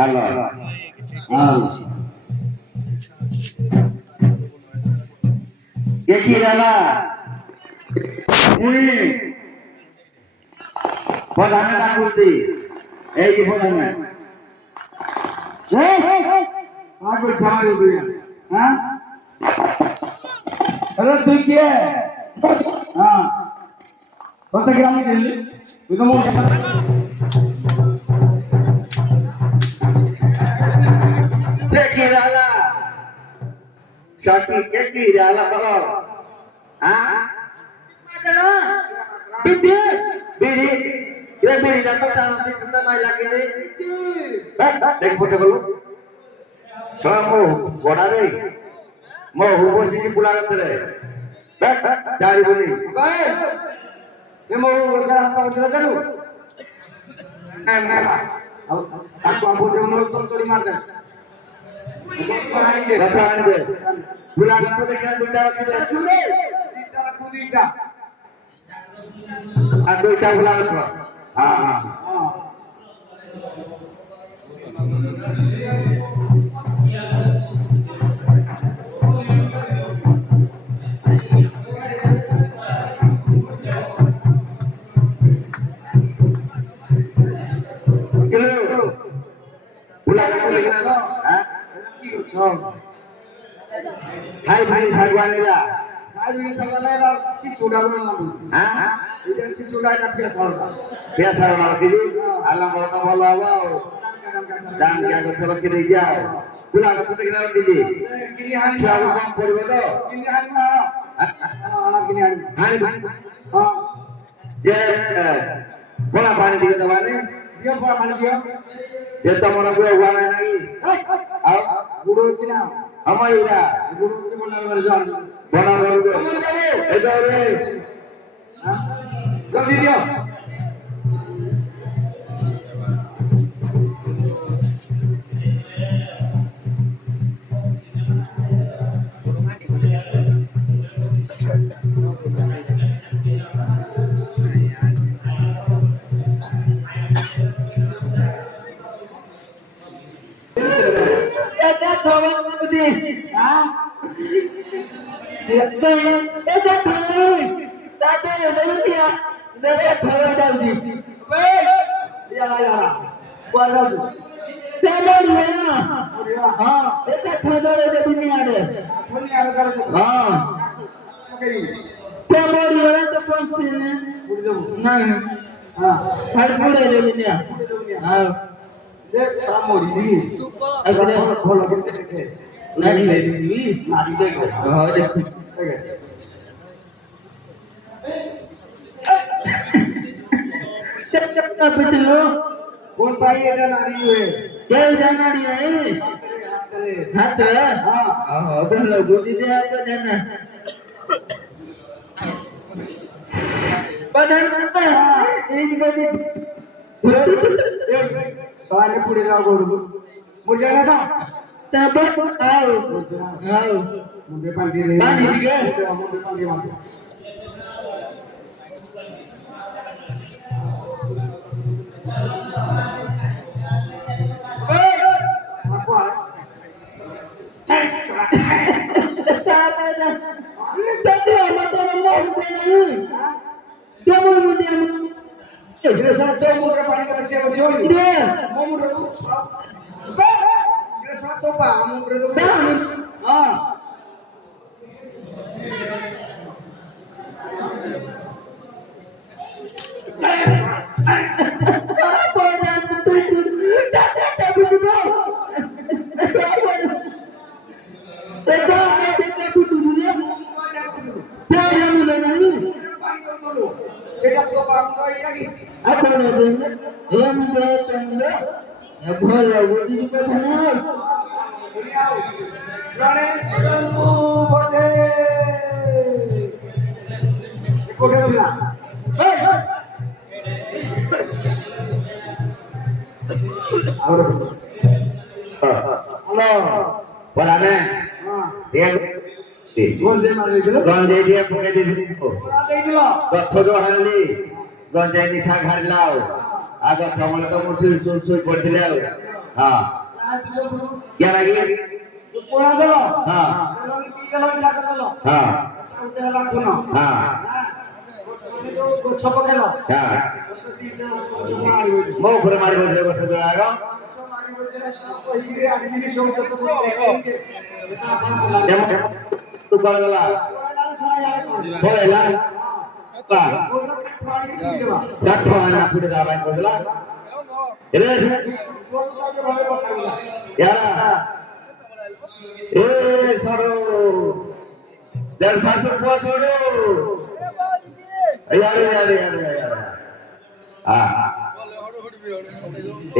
Hello হ্যাঁ কে কি রালা মুই প্রধানে না করছি এই যে প্রধানে आगे जाए हुए हैं अरे तू क्या हाँ पता क्या नहीं दिल्ली तू तो मोड़ কে কি রালা সাকি কে কি রালা বলো হ্যাঁ বিধি বিধি ये मेरी जातो का सिस्टम में लगे रे देख पोटे बोलो छोड़ा मो गोड़ा रे मो हुबो सी बुला करते रे जारी बोली भाई ये मो वैसा रास्ता उधर चलो अब आपको आप बोल रहे हो तो थोड़ी मार दे रसा आने दे बुला करते देखना दुटा रखे कुदीटा आ दुटा बुला करते हाँ हाँ भाई भाई भगवान ला साइड में सगला ला सिक्स उड़ा लो ना हाँ इधर सिक्स उड़ा का क्या साल biasa orang kiri alam kalau mau lawa dan yang kalau kiri jauh pulang ke kita kenal kiri kiri han jauh bang berbeda kiri han na anak kiri han hari हाँ je bola pani dia tawane dia apa mana dia je tamara gua wana lagi au guru sini amaira guru sini mana berjalan bona baru itu re जल्दी दियो कौन भाई ये नारी हुए क्या जाना नहीं है हाथ हाँ तो लोगों की से आपको जाना पता नहीं एक बजे साले पूरे जाओ बोलो मुझे जाना था तब आओ आओ मुझे पानी दे पानी दिया मुझे पानी मांगे Polane, dia গঞ্জে দিয়ে পকে দিবি গছ হালি গঞ্জে নিশা ঘাড়লাও আগ সময় তো মুঠি চুল চুল পড়ছিল हाँ क्या लगी পোড়া দিল हाँ কি গেল টাকা দিল हाँ ওটা রাখো না हाँ গছ পকেল हाँ mau bermain bola bola saudara yang tu kalau lah boleh lah apa dah tuan aku dah main bola terus ya soru dan masuk puas soru ya ah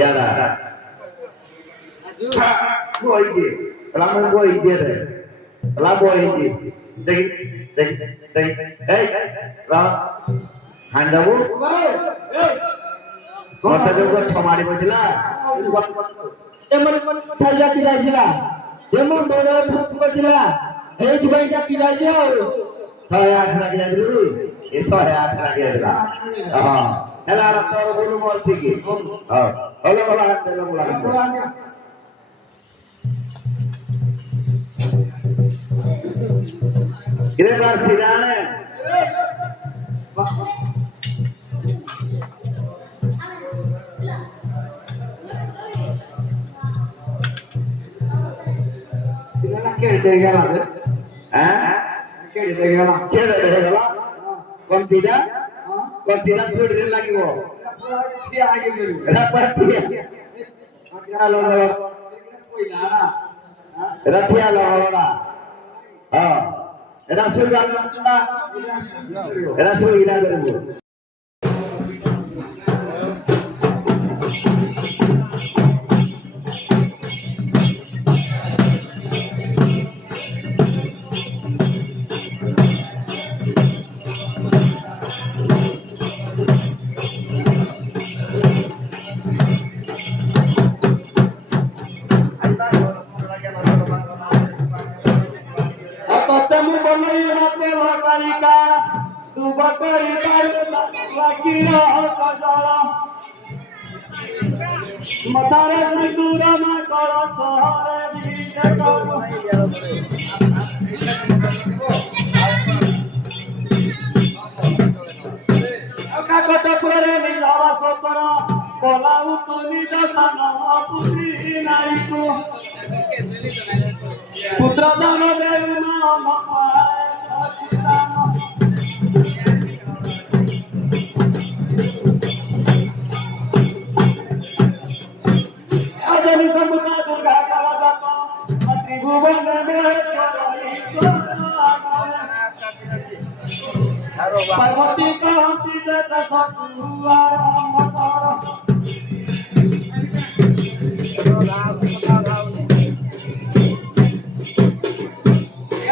ya dah boy ini lama boy ini deh lama boy ini deh lah handamu masa juga kemarin bocila এমন ঠাজা কিলা ছিলা এমন বড় ভূত ছিলা এই দুবাইটা কিলা দিও saya akan lagi dulu saya akan lagi dulu Ela atau bulu mal tinggi. Kalau orang dalam ulangan. Kira kira sidane. Kira kira dega lah. Kira dega lah. Kira dega lah. Kon tidak? Kon tidak sudah lagi wo. Dapat dia. Kalau Ratia lora. Rasul Allah. Rasul ila dulu. Temu boleh mati wakalika, tu bakalika wakila kazala. Matara sigura makara sahare bidakaru. Kakota pore nilawa sopara, bola utuni dasana putri naiku. Putra dano devna Ajani sambuka durga kalagata Mati bhuvan deveswarai Parvati kahanti jata sattuara amatara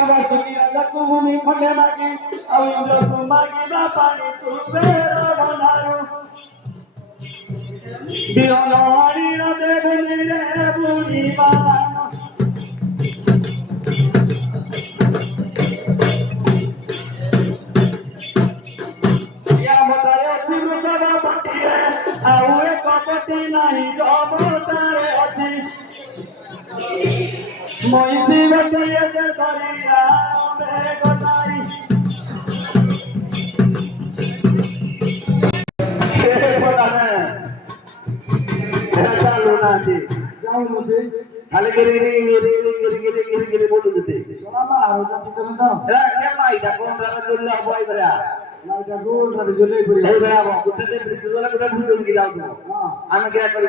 Vasuki rajaku bumi khande magi Awindra kumagi dapani tu vera banayu Bihono harira devini rebuni banano Ya matare chiru sada patiye Aue kapati nahi jabotare achi Moisi vatiye je dariya begonai nanti. Jauh musim Kali gini bodoh jadi. Selama harus jadi terus Dia mai dah kau berapa dulu lah boy beria. Nah jago dari jeli beri Hey berapa? Kita ni berdua lah kita dulu kita tu. Anak kita kali.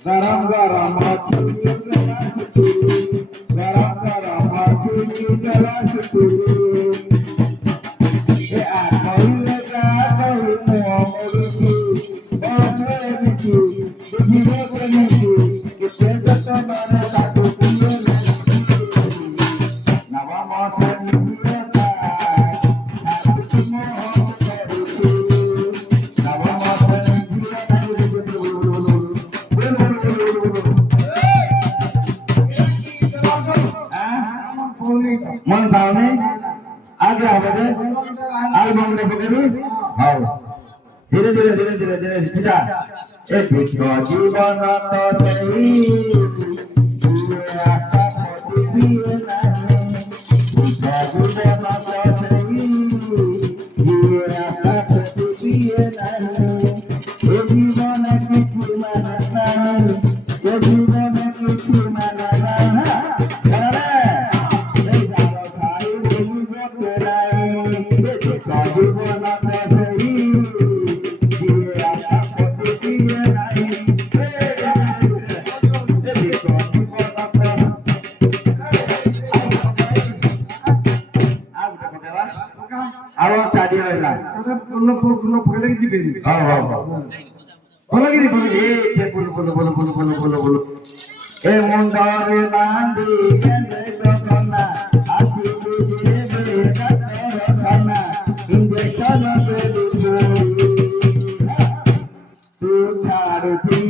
Garam garam macuri gelas turu garam garam macuri gelas turu akau lega kau mau merucu bahasa itu begitu begitu kita tetap mana satu bulan nama masa kita satu semua merucu nama masa মন পাওনি আগে হবে রে album রে পকেবি হও ধীরে ধীরে ধীরে ধীরে ধীরে সিধা এ বিষ্ণু জীবন তো সেই আশা করবি না বিষ্ণু জীবন তো সেই আশা করবি না এ জীবন কিছু মানে না যে জীবন কিছু মানে না এই জানো সাই বলব নাই এ জীবন তো সেই আশা করবি না Awak cari lah. Cara puno pakai lagi jibe. Lagi ni. Bulu. Mundare mandi kene dokana asih bujire dokana injection beli tu charti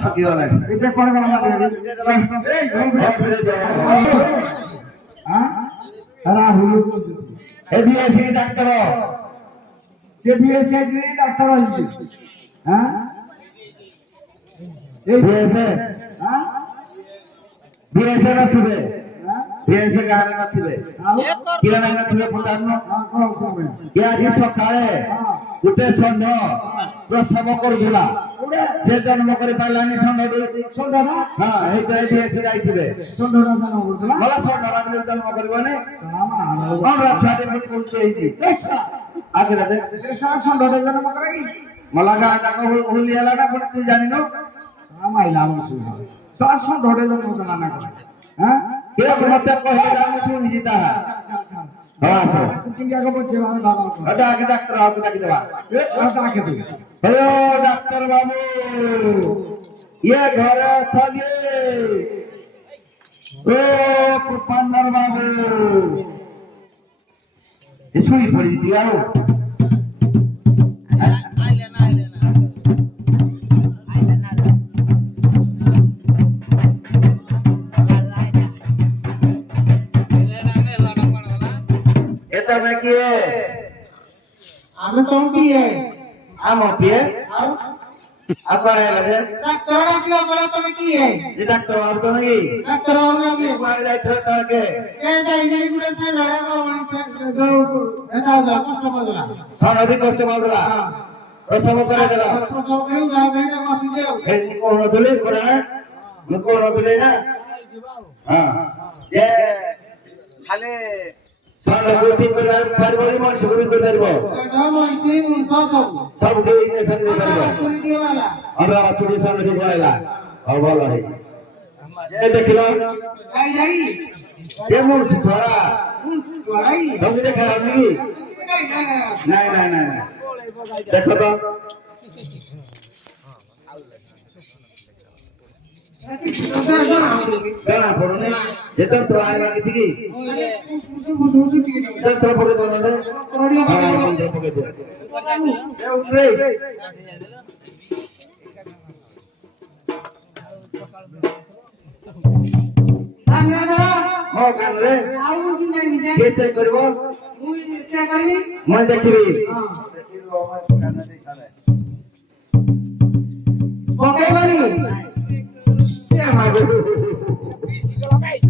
থাকি হলে এটা করে গেলাম রাহুল এবিএসসি ডাক্তার সে বিএসসি ডাক্তার হইছে হ্যাঁ এই বিএসএ হ্যাঁ বিএসএ না থিবে হ্যাঁ বিএসএ গানে না থিবে কিরা না থিবে পতানো কে আজ সকালে উঠে ষণ্ঢ প্রসব করবুলা যে জন্ম করে পাইলানি ষণ্ঢটি ষণ্ঢ না হ্যাঁ এইটা বিএসএ যাইতিবে ষণ্ঢটা জানো বলতলা বলা ষণ্ঢ রাখলে জন্ম করবনে সালাম আমরা ছাড়ে বলতে এইছি আগে রাতে এসা ষণ্ঢটা জানো মকরা কি মলাগা জাগো হুলিয়ালা না পড়ে তুই জানি না সালাম আইলাম সুসা সা ষণ্ঢটা জানো মকরা না হ্যাঁ কে মতে কহে জানো শুনি জিতা হ্যাঁ স্যার কিন্তু আগে বলছে দাদা ওটা আগে ডাক্তার বাবু ডাকি দেবা ওটা আগে তুই হ্যালো ডাক্তার বাবু ইয়ে ঘরে আছগে ও কুপান্ডার বাবু এসুই পড়ি দিয়াও এটা নাকি আমি তো বিয়ে আমো পিয়ে আপনার এলাকাতে ডাক্তার ডাকলো বলে তুমি কি যে ডাক্তার বাবু তো নাকি ডাক্তার বাবু আমি মারে যাইতে হয় তাকে এ যাই যাই গুড়ে সে লড়া গো মানে সে এটা যা কষ্ট পাওয়া সারাদি কষ্ট পাওয়া প্রসব করে দিলা প্রসব করে যাও গাড়ি তা কষ্ট দেও এই কোন তুলে করে না কোন তুলে না হ্যাঁ যে খালে সারা গুটি করে পারবো মন শুরু করে পারবো এটা মইছে সব সব দেই নে সঙ্গে পারবো চুরি দিওয়ালা আমরা ছুটি সামনে দিয়ে বলাইলা আর বলা হে যে দেখিলো যাই যাই কেমন সুরা লড়াই তুমি দেখা আপনি না না না না দেখো তো জানা পড়নে যেটা তো আয় লাগিছে কি যন্ত্র পড়ে দাও না হ্যাঁ যন্ত্র পড়ে দাও এ উঠরে ও কান রে কে চেক করব মই দেখিবি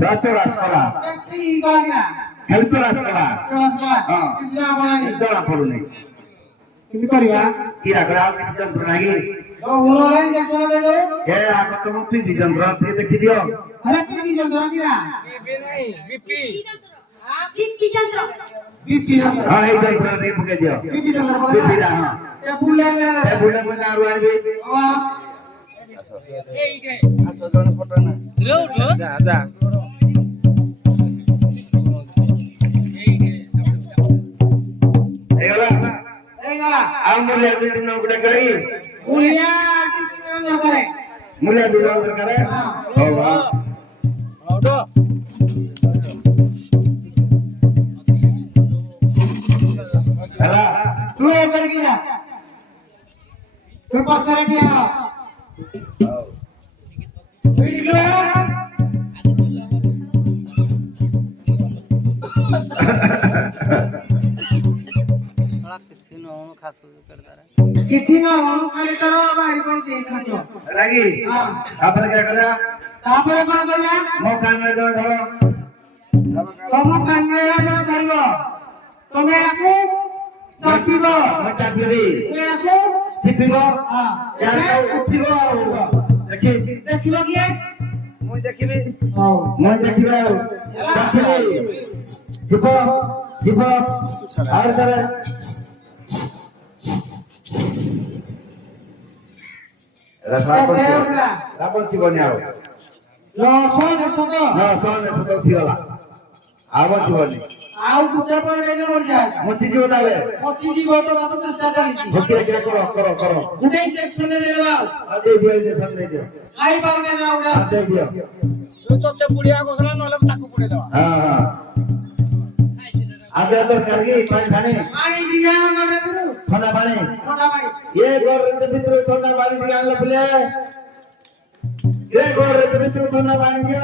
চাচো রাসকলা হেলচো রাসকলা হ্যাঁ জনা পড়ুনি কিন্তু করিবা কি রাখরা কিছু যন্ত্র নাকি ও ওলাই দেখছো দেলো এ আগ তুমি পিডি যন্ত্র দিয়ে দেখি দিও আরে কি যন্ত্র কিরা বিপি যন্ত্র বিপি যন্ত্র হ্যাঁ এই যন্ত্র দিয়ে পকে দিও বিপি যন্ত্র পিডিটা হ্যাঁ এ বুলে এ বুলে বুলে আর আইবি আসো জন ফটো না যা এইগলা আমুলিয়া দুই দিন নকড়া করি বুলিয়া কি যন্ত্র করে মুলিয়া দুই যন্ত্র করে হ্যাঁ ପଛରେ ଠିଆ ଏଇଠି କିଛି ନ ଖାଲି ତର ବାହାରି ପଡୁଛି ଖାସ ଲାଗି ତାପରେ क्या କରିବା ତାପରେ କଣ କରିବା ମୋ କାନରେ ଜଣେ ଧର ତମ କାନରେ ଜଣେ ଧରିବ ତମେ ଏଟାକୁ ଚାପିବ ମୁଁ ଚାପିବି ଏଟାକୁ ଚିପିବ ହଁ ଯାହା ଉଠିବ ଆଉ ଦେଖି ଦେଖିବ କିଏ ମୁଁ ଦେଖିବି ହଉ ମୁଁ ଦେଖିବି ଆଉ ଚାପିବି ଯିବ ଯିବ ଆଉ ସାରା ରାବଣ ଯିବନି ଆଉ ସହନେ ସତ ଉଠିଗଲା ଆଉ ବଞ୍ଚିବନି ଆଉ ଗୋଟେ ପଏଣ୍ଟ ମରିଯାଏ ବଞ୍ଚିଯିବ ତାହେଲେ ପଚିଯିବ ତ ତାକୁ ଚେଷ୍ଟା ଚାଲିଛି ଭୋକିରେ କିଏ କର କର କର ଗୋଟେ ଇଞ୍ଜେକ୍ସନ ଦେଇଦେବା ଆଉ ଦେଇଦିଅ ଇଞ୍ଜେକ୍ସନ ଦେଇଦିଅ ଖାଇ ପାଉନି ନା ଗୋଟେ ଆଉ ଦେଇଦିଅ ତତେ ପୁଡ଼ିଆ କହୁଥିଲା ନହେଲେ ତାକୁ ପୁଡ଼େଇ ଦେବା ହଁ ହଁ ଆଜି ଦରକାର କି ପାଣି ପାଣି ପାଣି ଦିଆ ମାନେ ଗୁରୁ ଥଣ୍ଡା ପାଣି ଥଣ୍ଡା ପାଣି ଏ ଘରରେ ଭିତରୁ ଥଣ୍ଡା ପାଣି ଟିକେ ଆଣିଲ ପିଲେ ଏ ଘରରେ ଭିତରୁ ଥଣ୍ଡା ପାଣି ଦିଅ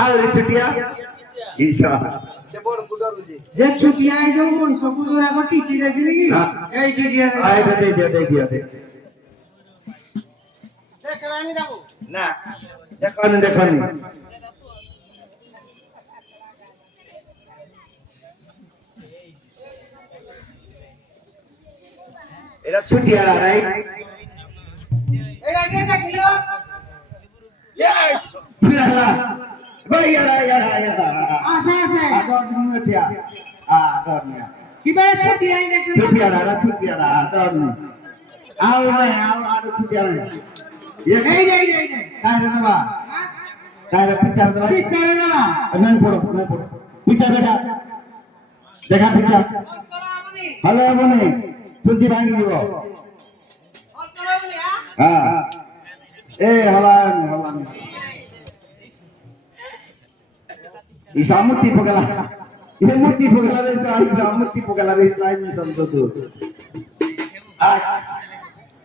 ଆଉ ଛୁଟିଆ ଇସା ଯେ ଛୁଟିଆ ଏଇ ଯୋଉ ମଣିଷକୁ ଯୋଉ ଟିଟି ଦେଇଥିଲି କି ଏଇ ଟିଟିଆ ଆଇଟା ଦେଇଦିଅ ଦେଇଦିଅ ଦେଖାନି ତାକୁ ନା ଦେଖନି ଦେଖନି এটা ছুটিয়া রাইট এটা কে দেখিলো ফিরালা ভাই ইয়ারা আছে আছে আগর নিয়া আগর নিয়া কিবা ছুটিয়া ইনজেকশন ছুটিয়া আগর নিয়া আও না আও ছুটিয়া না এই কারে দেবা কারে পিছার দেবা পিছারে দেবা নাই পড়ো পিছা দেখা পিছা হ্যালো মনে ছুটি ভাঙি দিব হ্যাঁ এ হলান ইসামুতি পগলা ইসামুতি পগলা রে ইসামুতি পগলা রে লাইন সমঝো তো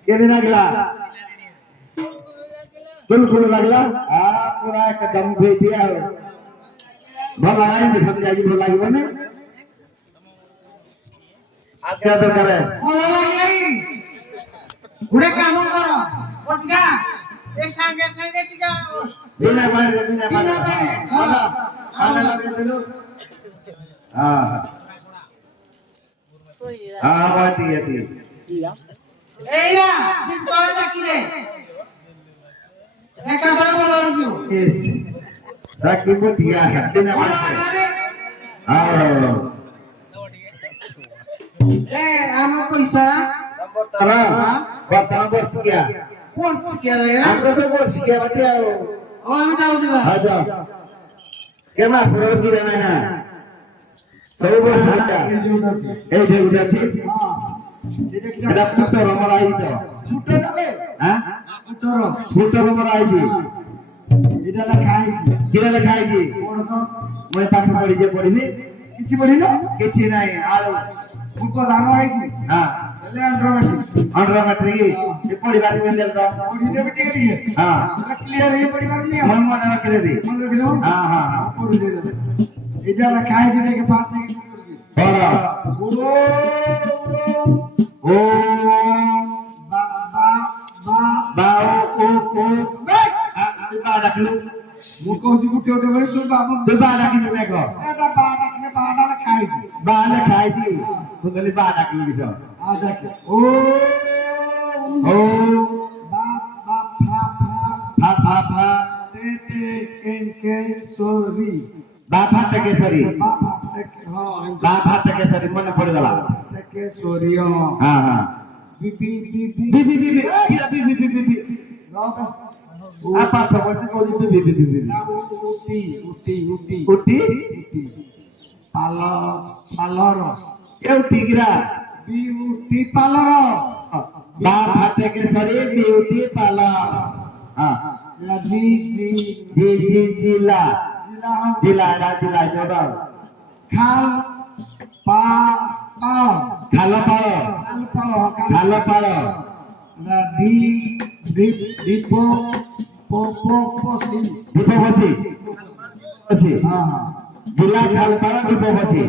কেদিন আগলা बिल्कुल लगला पूरा एकदम भेटिया भला आएंगे समझा जी भला लगे बने आज क्या दरकार है ଭଲ ଲାଗିଲାନି ଗୋଟେ କାମ କର ପଟକା ଏ ସାଙ୍ଗେ ସାଙ୍ଗେ ଟିକେ बिना पानी हां आने लगे देलो हां हां बात ये थी ଏଇରା ଜିତବା ଦେଖିଲେ ଏକା ବଡ଼ ବଡ଼ ହେଇଯିବ यस राखी बुटिया है बिना पानी हां ଏ ଆମ ପଇସା बर्तन बस गया ପଡୁଛି କିଆ ଲାଗିଲା हमको से बस गया बटिया ଓ ଆମେ ଯାଉଛୁ ବା आजा के मा पुरो की रहना है सब बस आजा ए जे उठा छी एटा पुटर हमर आई तो हां पुटर हमर आई जी ଏଟା ଲେଖା ହେଇଛି किरा लिखा है जी मैं पाठ पढ़ी जे पढ़िबी କିଛି ପଢିନ किछि नाही आलो ମୁକ ଧାନ ହେଇଛି हां ହେଲେ ଆଣ୍ଡ୍ରୋମେଟ୍ରି अंडर मैट्रिक ये पढ़ी बात में देल तो ପଢିଦେବି ଟିକେ ଟିକେ हां କ୍ଲିୟର ହେଇ ପଡିପାରୁନି मन मन रखे दे ମନେ ରଖିଦେବ हां हां हां ପଢୁଛି ଏଟା ଲେଖା ହେଇଛି ଦେଖେ ପାସ୍ ହେଇକି बड़ा ओ ବା ବା ବା बाओ ओ बा डाकलु ମୁଁ କହୁଛି ଗୋଟେ ଗୋଟେ କରି ତୁ ବାବୁ तू बा डाकलु देखो ଏଟା ବା ଡାକିଲେ ବାଟା ଲେଖା ହେଇଛି बा लिखाई थी तू कहली बा डाकलु किछो ଆ ଦେଖେ ଓ ओ ବା ବା ଫା ଫା फा फा फा टे टे के सोरी बा फा केसरी ବା ଫା ହଁ बा फा केसरी मन पड़ गला के सोरी ହଁ हां हां बी बी बी बी बी बी बी किरा बी बी बी बी रॉक आ पाठ पढ़ते कोजी बी बी बी बी उटी उटी उटी उठी उटी पाल पालर ए उठी गिरा बी उटी पालर बा फा केसरी बी उठी पाला हां जी जी जी जिला जिला जिला जोड़ा खाल पा পাল খাল পাল পাল খাল পাল দীপবসী দীপবসী বসি হ্যাঁ জেলা খালপাল দীপবসী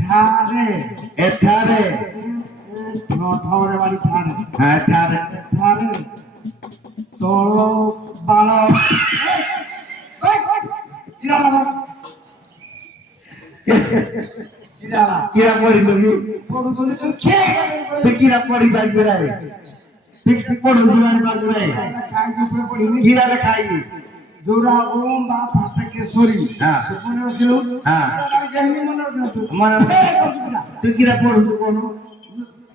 ঠারে এঠারে ঠরে বাড়ি ঠারে হ্যাঁ এঠারে ঠারে তল বাল কিরা পড়িল কি তুই কিরা পড়ি যাইবি রে তুই পড়ু জীবন বাজু রে কিরা লে খাইবি জোড়া ওম বা ফাটাকে সরি হ্যাঁ। সুপনে ছিল হ্যাঁ। আমি জানি মনে রাখতো মানে তুই কিরা পড়ু কোন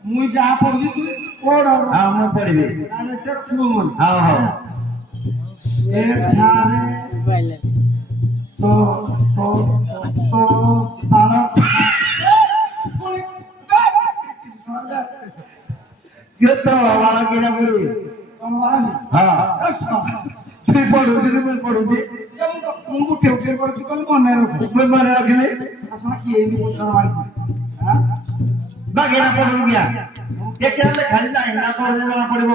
মুই যা পড়ি তুই পড় হ্যাঁ মই পড়িবি আরে তোর খুব মন হ্যাঁ হ্যাঁ এ ঠারে তো তো তো তালা কিতো বাবা কিরা পড়ি হ্যাঁ তুই পড়ু তুই পড়ু যে তুই মনে রাখলে বাগেরা পড়ু গিয়া কেলে খালি নাই না পড়ে জানা পড়িব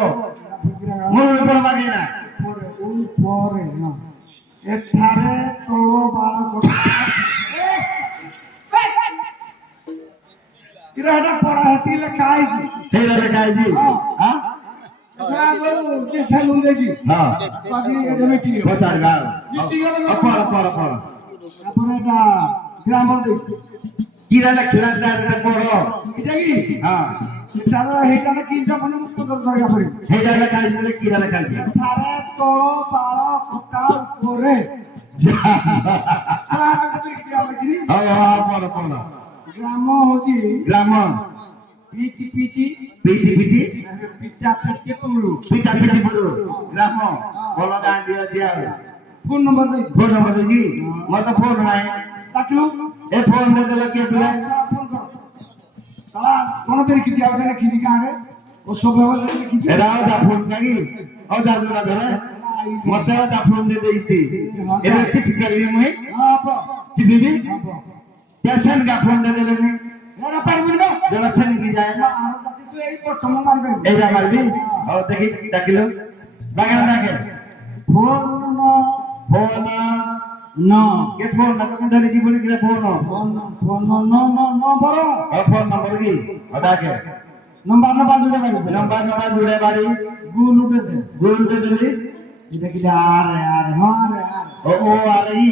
মনে পড় বাগে না এঠারে তোর বালা এটা পড়া হাতি লেখা আইছি হেরা লে খাইবি হ্যাঁ যে সেলুন দেখি হ্যাঁ বাকি এটা মিটি বসার গাল পড় পড় পড় তারপরে এটা গ্রামার দেখি কিরা লে খেলাদার পড় এটা কি হ্যাঁ তারা হেটারে কি যখন মুক্ত করে জায়গা পড়ি হেরা লে খাইবি কিরা লে খাইবি তারে তোর বালা ফুটা উপরে পড় পড় গ্রাম হচ্ছে গ্রাম পিটি পিটি পিটি পিটি পিটা পিটি পুরু পিটা পিটি পড়ু গ্রাম বলো গান দিয়া দিয়া ফোন নম্বর দেই ফোন নম্বর দিছি মোর তো ফোন নাই তাকলু এ ফোন দে দিলে কে দিলে ফোন কর সালা কোন বের কি দিয়া ওখানে খিজি কারে ও সব ব্যবহার খিজি এরাও যা ফোন কাগি ও যা দুলা ধরে মতে যা ফোন দে দেইছি এরা চিপ করি মই আপা চিবিবি টেনশন का ফোন দে দিলে নি এরা পারবি না জরা সেন কি যায় না আর তুই এই প্রথম মারবে এই যা মারবি ও দেখি ডাকিলো বাগান ডাকে ফোন ফোন না কে ফোন না তুমি ধরে জীবনে কি ফোন ফোন ফোন না না না বড় ও ফোন নম্বর কি ও ডাকে নম্বর না বাজুড়ে বাড়ি নাম্বার জুড়ে বাড়ি গুল উঠে দে গুণ দে দিলি এটা কি আরে আরে হ্যাঁ আরে আরে ও আর ই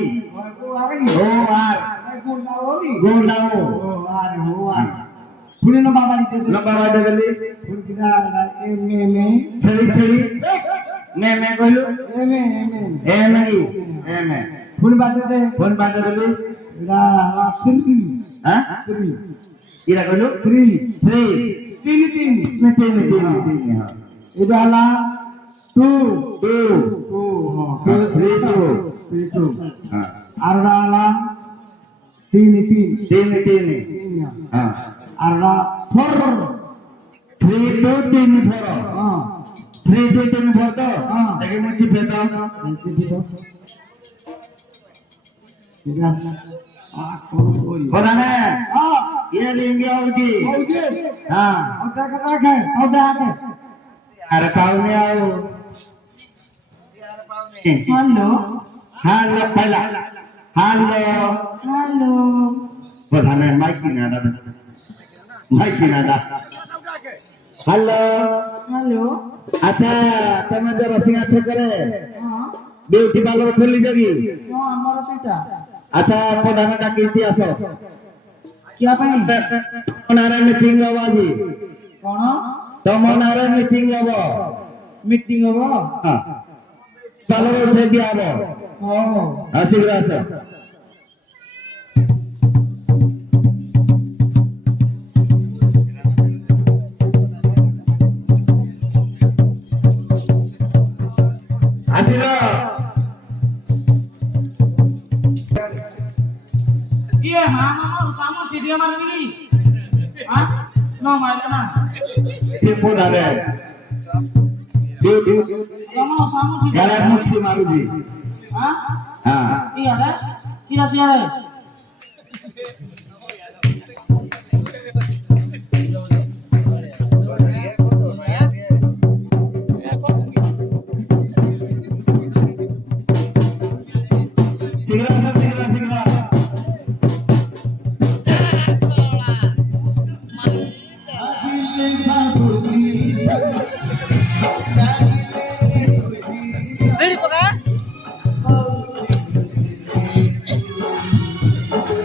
ও আরে ও আর গুল না ওলি গুণ দাও ও আরে ও আরে ফুলে না বাবা দিতে দে নাম্বার দে দিলি ফুল কি না এম ছেড়ি ছেড়ি মে কইলো এম এম ই এম ফুল বাজে দে ফোন বাজে দিলি এটা রাত্রি হ্যাঁ থ্রি ইরা কইলো থ্রি 3 তিন তিন তিন হ্যাঁ এটা হলা টু 2 টু হ্যাঁ 3 2 হ্যাঁ আর হলা তিন তিন 3 3 হ্যাঁ আর ফোর 3 2 3 4 হ্যাঁ 3 2 3 4 তো হ্যাঁ। দেখি মুচি পেতো নিচে দিও এটা আ কোই বলানে হ্যাঁ ইয়ে লিঙ্গে হউজি ওকে হ্যাঁ ও দেখা দেখে ও দেখে আর পাউনে আও হ্যালো হ্যালো পয়লা হ্যালো হ্যালো বলানে মাইকি না দাদা মাইকি না দাদা হ্যালো হ্যালো আচ্ছা তুমি যে রসিং আছে করে হ্যাঁ বিউটি পার্লার খুলি যাবি আমার সেটা আচ্ছা প্রধান ডাকিতে আসো কি আপনি তোমার মিটিং হব আজি কোন তোমার মিটিং হব মিটিং হবো হ্যাঁ পার্লার উঠে দিয়া হব ও শীঘ্র আসো আসিল Iya, mama sama si dia mana lagi? Hah? No, mana na? টিপু দাদে beauty Kamu sama si dia. যারা মুক্তি মারুজি Hah? হ্যাঁ Iya ada? Kira sih ada? Ready paka?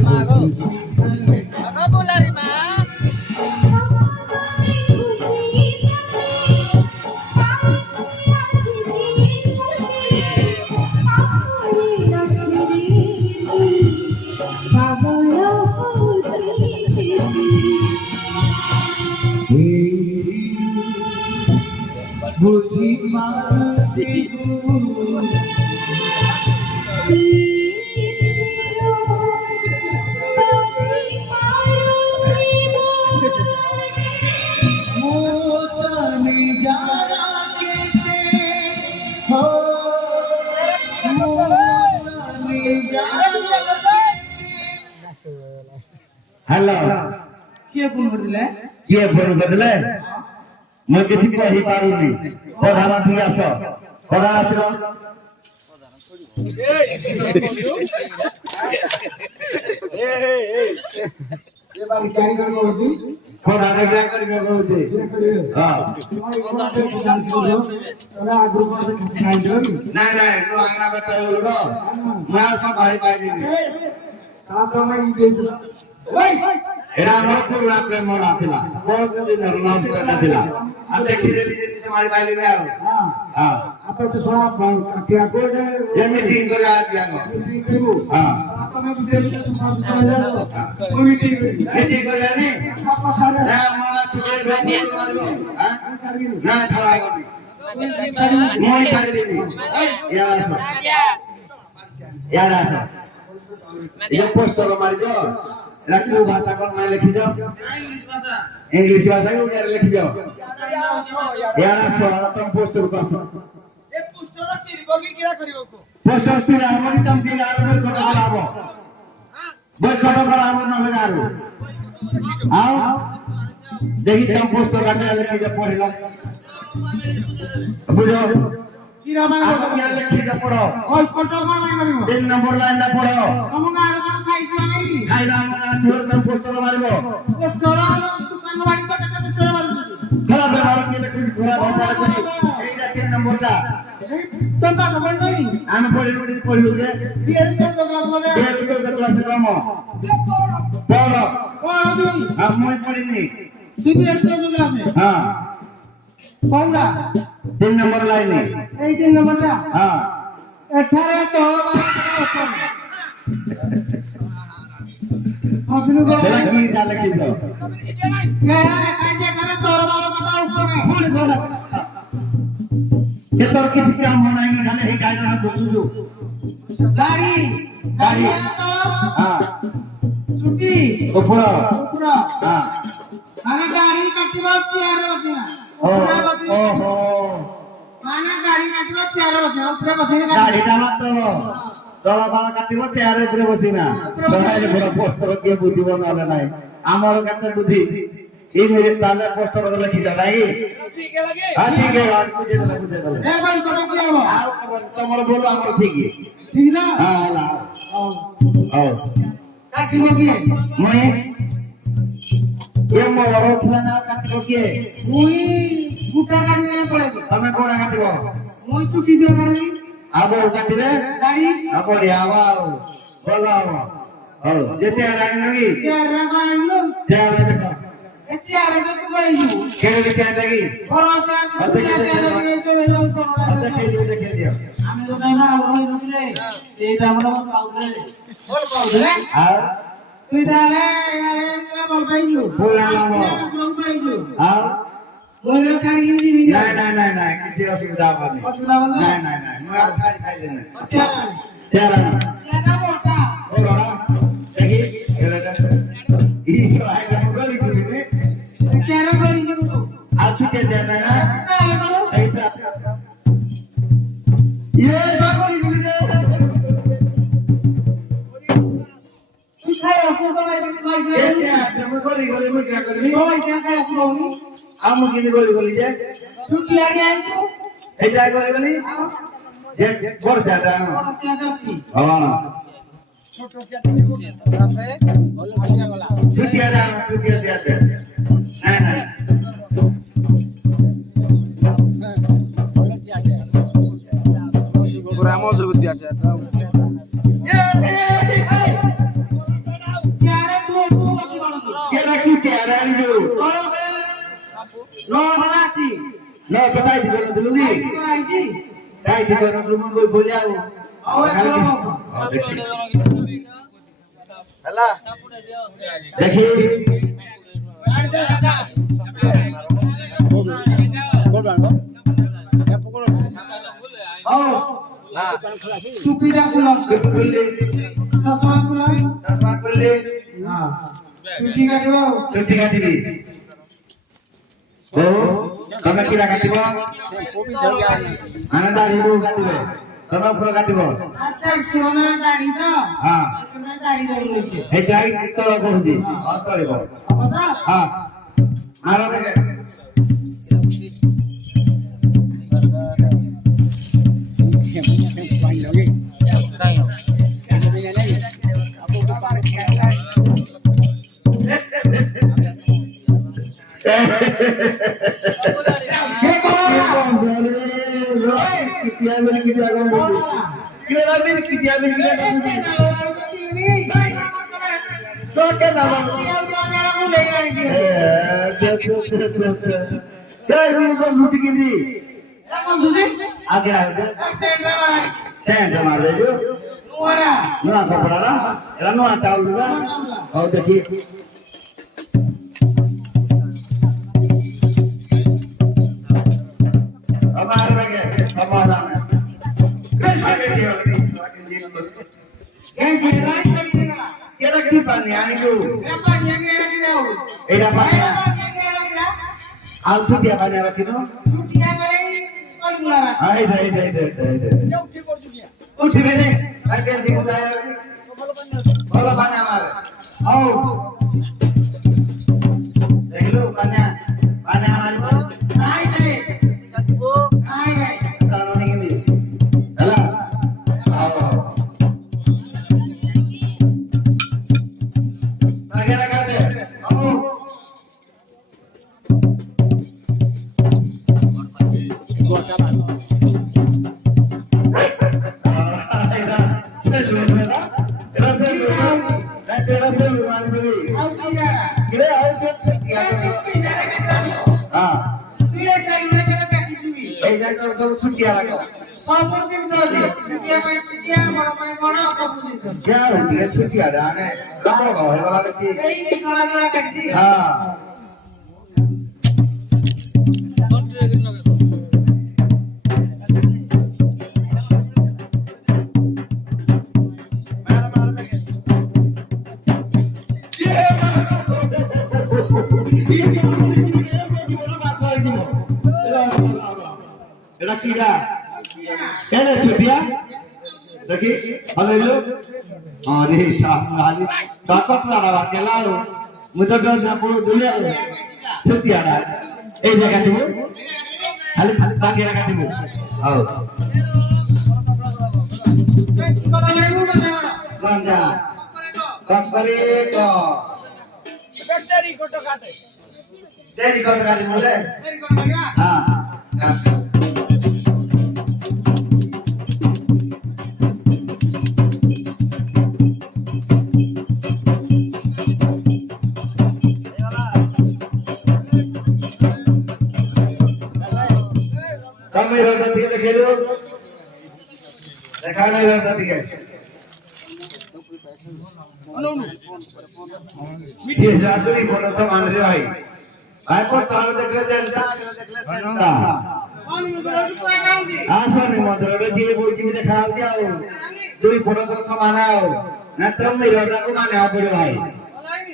Mago. Ako bola rin ma. বুঝি মাঝি মোতানি যারা কেতে হো মোতানি যারা হ্যালো কিଏ ଫୋନ କରିଥିଲେ? କିଏ ଫୋନ କରିଥିଲେ ମୁଁ କିଛି କହିପାରୁନି ପ୍ରଧାନ ଟିକେ ଆସ ପ୍ରଧାନ ଆସିଲ ପ୍ରଧାନ କରିବେ କହୁଛି ନାଇଁ ନାଇଁ ତୁ ଆଙ୍ଗା ବେଟା ବୋଲ ତ ମୁଁ ଆଉ ସମ୍ଭାଳି ପାଇଲିନି ଏରା ଆମର ପୁରୁଣା ପ୍ରେମ ଥିଲା ବହୁତ ଦିନର ଲଭ ଥିଲା ଆଉ ଦେଖିଦେଲି ଯଦି ସମ୍ଭାଳି ପାଇଲିନି ଆଉ ଏମିତି କରିବା ମିଟିଂ କରିବାନି ନା ମନା ଛୁଟି ନା ଛାଡ଼ିବନି ମୁଁ ଛାଡ଼ିବିନି ଇଆଡ଼େ ଆସ ये पोस्टर मारी जो लखनऊ भाषा को मैं लिखी जो इंग्लिश भाषा को क्या लिखी जो यार सवाल तुम पोस्टर को सो ଏ ପୁଷ୍ଟର ସିରିବ କି କିରା କରିବ को पोस्टर से हमन तुम के यार में को कराबो बस को कराबो न लगारो आओ देखी तुम पोस्टर का लिखी जो पढ़लो बुझो କିରା ମାନେ आप क्या लिखी जो पढ़ो ওই ফটো কোন নাই করিব 3 नंबर लाइन ना पढ़ो ତମ ଗାଁ ରେ কোন ଖାଇছ ନାହିଁ खाइला मना छोड़ तुम पोस्टर मारिबो ପୁଷ୍ଟର ଦୋକାନ ବାଡ଼ି ତ କେତେ ପୁଷ୍ଟର ମାରୁଛନ୍ତି खराब व्यवहार के लिए कुछ बुरा भाषा रखनी यही जाके नंबर का ତ ତା ଖબર ନାହିଁ हम पढ़ी पढ़ी के বিএস কে তো ক্লাস মানে ये तो क्लास कम पढ़ो কোন তুই हम मैं पढ़ी नहीं তুই বিএস কে তো ক্লাসে हां কোনটা 3 नंबर लाइन में এই তিন নম্বরটা हां এঠারে তো আসলে গো चला की डाल की दो কে কাজে করে তোর বাবা কথা উপরে कौन बोला ये तो किसी काम होना ही खाली ही गाय ना दूसरो গাড়ি गाड़ी তো हां ছুটি ऊपर উপরে हां মানে গাড়ি কাটিবা চেয়ারে বসি না ओ উপরে বসি ओहो মানে গাড়ি কাটিবা চেয়ারে বসি না উপরে বসি না गाड़ी डाला तो দলা দলা কাটিব চেয়ারে উপরে বসি না দলাইরে বড় পোস্টার কে বুঝিব নালে নাই আমার কাছে বুদ্ধি এই মেরে তালে পোস্টার লিখি দাও নাই ঠিক লাগে হ্যাঁ ঠিক আছে আর বুঝে দিলে এ ভাই কোন কি হবো আর তোমার বলো আমার ঠিক ঠিক না হ্যাঁ না ও কাটিব কি মই এ মোর উঠলা না কাটিব কি মুই গুটা গাড়ি নিয়ে পড়ে তুমি কোড়া কাটিব মুই ছুটি দিও গাড়ি আবো কাটিবে গাড়ি আপড়ি আওয়াও বলাও ও যেতে আর নাকি চেয়ারে গাড়ি যাবে দেখো এ চেয়ারে তো গাড়ি কেড়ে দিতে লাগি বড় চেয়ারে দেখে দিও আমি তো নাই না ওই নছিলে সেটা আমরা পাউলে বল পাউলে আর তুই তাহলে বল পাইছো বললাম বল পাইছো আর ওই ছাড়ি কিনছি দিবি না কিছু অসুবিধা হবে না অসুবিধা হবে না না মই আর ছাড়ি খাইলে না আচ্ছা চালা এটা বলছা ও বাবা দেখি এলাকা ইসো আইলা গলি করিনে চেয়ারে গড়ি দিব আর ছুটে যায় না তাহলে করো এইটা ये सागोली गली दे তুই খাই আসো তো ভাই ভাই ये আপনি গলি में क्या करबी ভাই কেন খাই আসো নি আম কিনে গলি যে ছুটি লাগে আইতো এই জায়গা গলি যে বড় জায়গা বড় চেয়ারে আছি হ্যাঁ ছোট চেয়ারে আছে ভালো ভালো গলা ছুটি আছে না প্রেম জগতি আছে চেয়ারে তুই বসি মানুষ কেনা কি চেহারা আনিলো নো না আছি না কোথায় দিবেন তুমি কি আইছি তাই দিবেন তুমি বই বলে আও হেলা দেখি না টুপিটা খুলাম বললে চশমা খুলাম চশমা করলে না চুটি কাটলো চুটি কাটিবি ও তুমি কি কাটিব আনন্দ আনিব কাটিবে তুমি পুরো কাটিব আচ্ছা সোনা গাড়ি তো হ্যাঁ তুমি গাড়ি ধরে লইছে এই যাই তো করছি চলিব কথা হ্যাঁ আর দেখে লুটি কিনি আগে আগে স্যান্ড মারবে নয়া কপড়া না এরা নয়া চাউল না ও দেখি আমার ব্যাগে সমাধান কেনা কি পানি আনিলো এটা পানি আলসু দিয়া পানি রাখিনো আই যাই উঠিবে নে আগে জীবন যায় ভালো পানি আমার আও দেখলো পানি আমার কারণ নেই হ্যালো আও আগে রাখাতে আও এটা কি দা কেন ছুটিয়া দেখি হলো আরে সাহালি তাকত না কেলাও মুতো না পুরো দুনিয়া ছুটিয়া না এই জায়গা দিব খালি বাকি রাখা দিব আও গঞ্জা কম্পারে তো ব্যাটারি কোটো কাটে দেরি কত গাড়ি বলে হ্যাঁ তুমি রোডটা দিয়ে দেখে লো দেখা নাই রোডটা দিয়ে ये जादुई फोटो सब मान रहे भाई भाई को चाल देखले जनता आसनी मदरे दिए बोलती देखा दिया दुई फोटो तो समान आओ ना तुम मेरे रोड को माने आओ पड़े भाई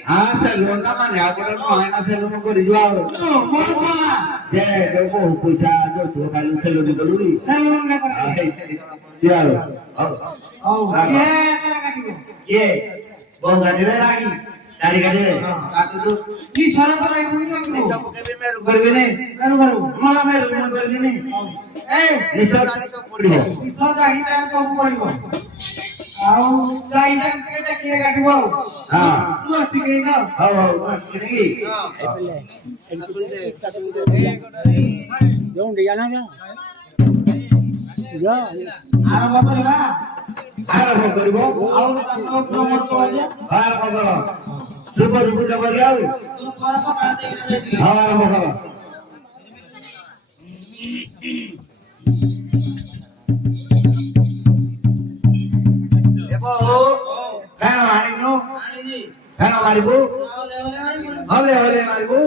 हां से लोन ना माने आओ पड़े को है ना से लोन को रिजवाओ जे जो को पैसा जो तो खाली से लोन को लुरी सैलून ना करे यारो ओ ये बहुत गाड़ी में लागी गाड़ी गाड़ी में काटो तो की सरे पर आई हुई ना सब के भी मेरे घर में नहीं करू मामा मेरे रूम में भी नहीं ए निशा गाड़ी सब पड़ी है निशा गाड़ी ता सब पड़िबो आउ जाइदा के देखिए गाड़ीबो हां तू आसी गईगा हां हां बस मिलेगी जों दिया ना ଆରମ୍ଭ କରିବା ଆରମ୍ଭ କରିବ ଆଉ ତାକୁ ପ୍ରମୋଟ କରିବା ଆରମ୍ଭ କର ଧ୍ରୁବ ପୂଜା କରି ଆଉ ତୁ ପର ସକାଳେ ଦେଇକି ଯାଇଥିଲି ହଁ ଆରମ୍ଭ କର ଫେଣ ମାରିବୁ ଆଣିଲି ଫେଣ ମାରିବୁ ହଲେ ହଲେ ହଲେ ମାରିବୁ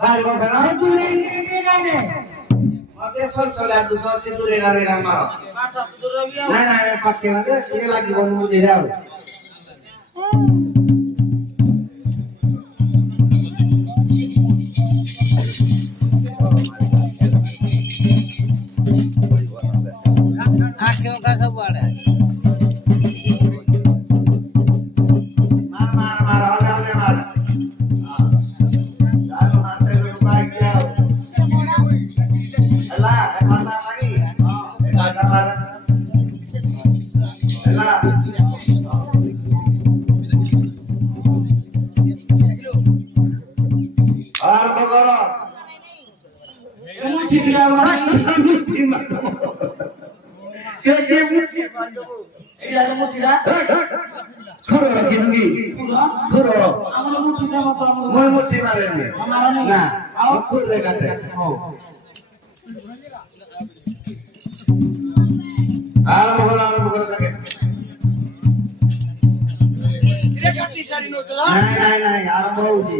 ମାରିବ ଫେଣ ତୁ ଏଇ ଗାନେ ମତେ ସଲ ଆସୁ ସସି ଦୂରେ ରେ ମାର ପାଠ ଦୂର ବି ଆଉ ନାଇଁ ନାଇଁ ପାକେ ନା ସେ ଲାଗିବ ମୁଁ ଦେରେ ଆଉ ଆଖେ କା ସବୁ ଆଡେ ମାର ମାର ମାର ହଲେ ହଲେ ମାର ଚାଲ ମାସେ ଲୁକା କିଆ ହେଲା ଏମାନା লাগি ଏଗାଟା ମାର ହେଲା ଆରମ୍ଭ କର ମୁଁ ଠିକ ଲାଗା কে মুঠি মারবো এইটা তো মুঠিটা খুরো কিনগি পুরো খুরো আমার মুঠিটা মত আমার মই মুঠি মারেনি আমার নেই না আও খুরে কাটে হও আরম্ভ করো দেখে রে কাটি সারি নো তোলা নাই নাই আরম্ভ হউজি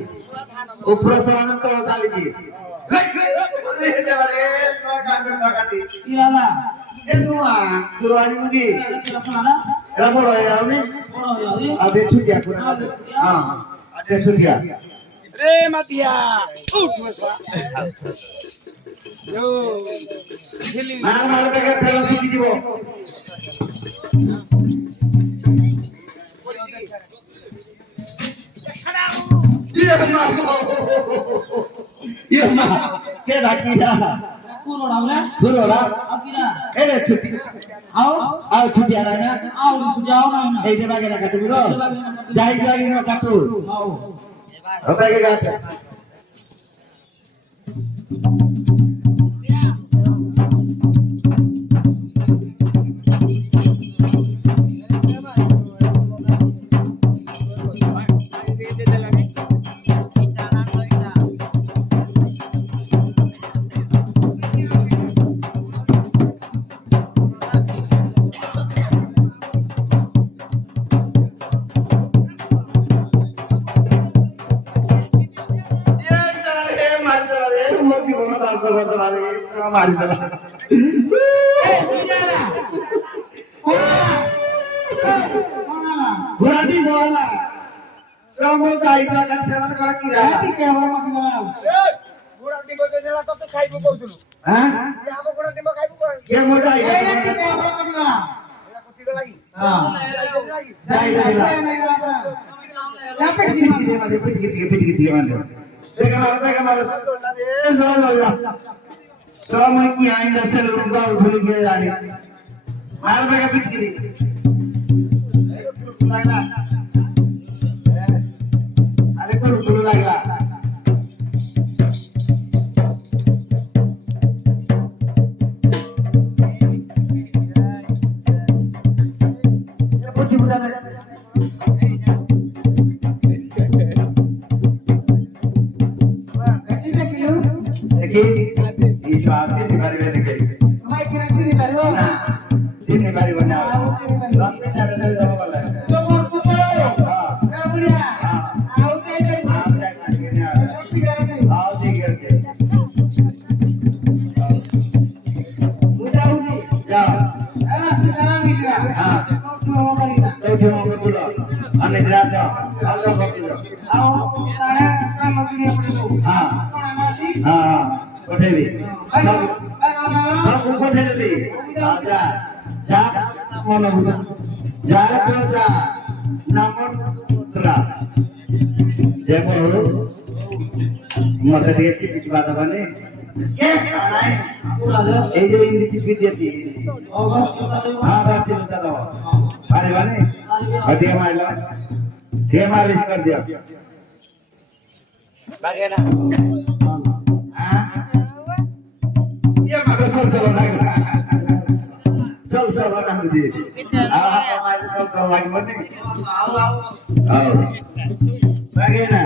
উপর সরানো তো চালিজি ইলালা এনুয়া দুরানি মুজি এটা ফলালা এরা বড় হয়ে যাওনি বড় হই আদে ছুটিয়া করে হ্যাঁ আদে ছুটিয়া রে মাতিয়া উঠ মসা yo মার মার টাকা ফেলো শিখি দিব ইয়ে মা কে ডাকিরা পুরো রাবলে দুরোরা আকিরা এরে ছুটি আও আও ছুটি আর না আও যাও না না এই যে বাগে না কাটু বুড়ো যাই যাই না কাটু আও ওটাকে গাছে মারিদেলা ঘোরাটি বলা শ্রম যাইবা কাছে সেবা করা কি রা ঠিক আছে আমার মত গলা ঘোড়া ডিম কইছিলা তো খাইবো কইছিল হ্যাঁ আবো ঘোড়া ডিম খাইবো কই কে মজা আইবা এই ঠিক আছে আমার মত গলা এটা কুটির লাগি হ্যাঁ লাগি যাইবা পিট কি দিয়ে মানে দেখা মার শ্রম কি আইনা সে রুবা উঠলি গিয়ে জানি মার বেগা পিট কি লাগলা আরে কোন গুলো লাগলা পছি বুঝা না দেখি এই সাথে পারবে নাকি ভাই কি রাখছিস পারবো না দিনে পারবে না রক্ত ছাড়া না যাবো বলে তোমার কুকুর হ্যাঁ এ বুড়িয়া আও চাই চাই আমরা কাটিয়ে না ঠিক আছে আও ঠিক আছে বুঝা বুঝি যা আরে তুই সালাম দিরা হ্যাঁ তো মারিনা তো যে মঙ্গল বলো আনে দিরা যাও আল্লাহ করতে যাও আও তারে কাম চুরিয়া পড়ে দাও হ্যাঁ কোন আমাজি হ্যাঁ কোঠেবি ভাই সব ভাই আমরা সব কোঠে দেবি যা যা মনে বুঝা যা তো যা নামন পুত্রা যেমন মতে দিয়েছি কিছু বাধা বানে কে নাই পুরা দে এই যে ইংলিশ বিদ্যার্থী অবশ্য তাদের हाँ बस ये बता दो अरे वाले हटिया मारला ये मालिश कर दिया बागे ना हाँ ये मगर सर लगा nanti. Apa main kalau lagi mana? Lagi na.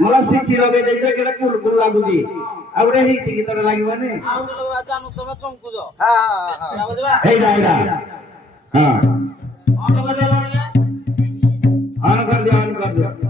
मला सीसी लगे देखो केटा कुल कुल लागुजी आउडे ही टिकी तोरे लागिबाने आउन लगा जानु तमे चमकु जो हां हां या बजवा हेडा हेडा हां ऑन कर दे लोड़िया ऑन कर दे ऑन कर दे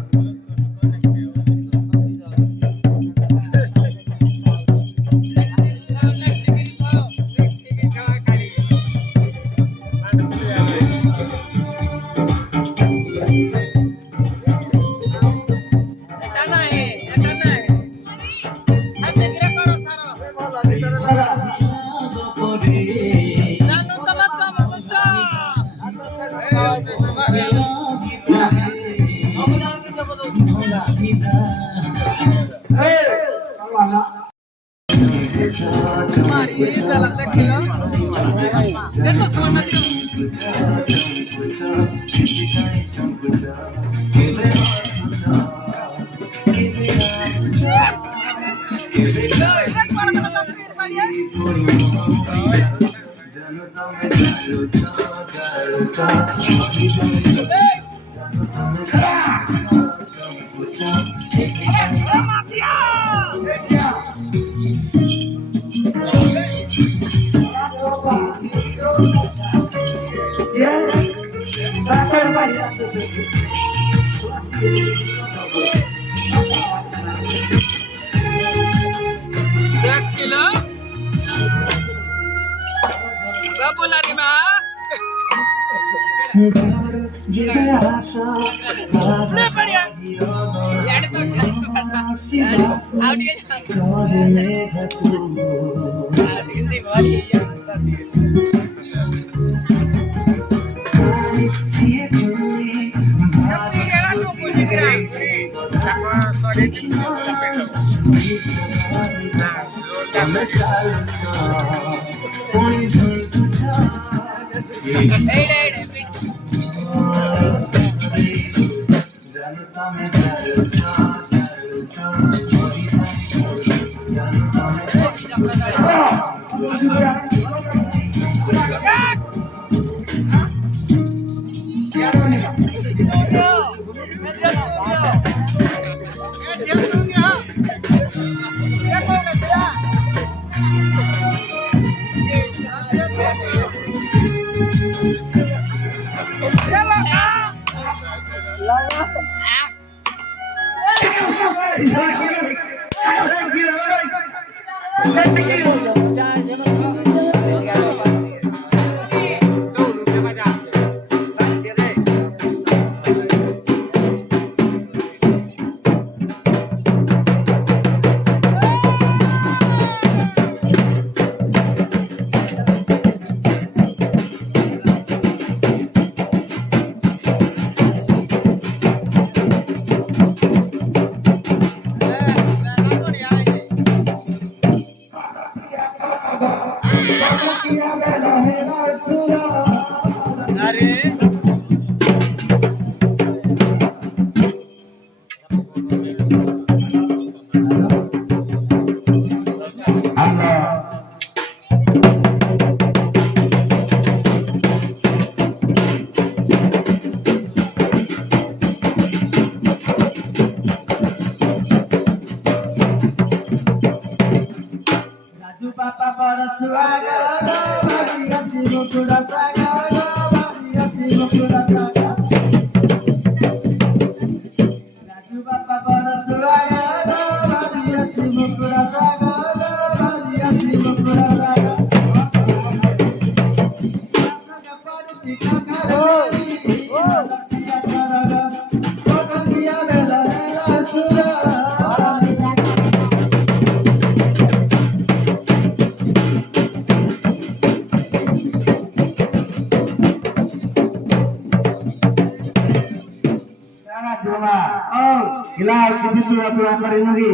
କିଛି ତୁଳା ତୁଳା କରିନୁ କି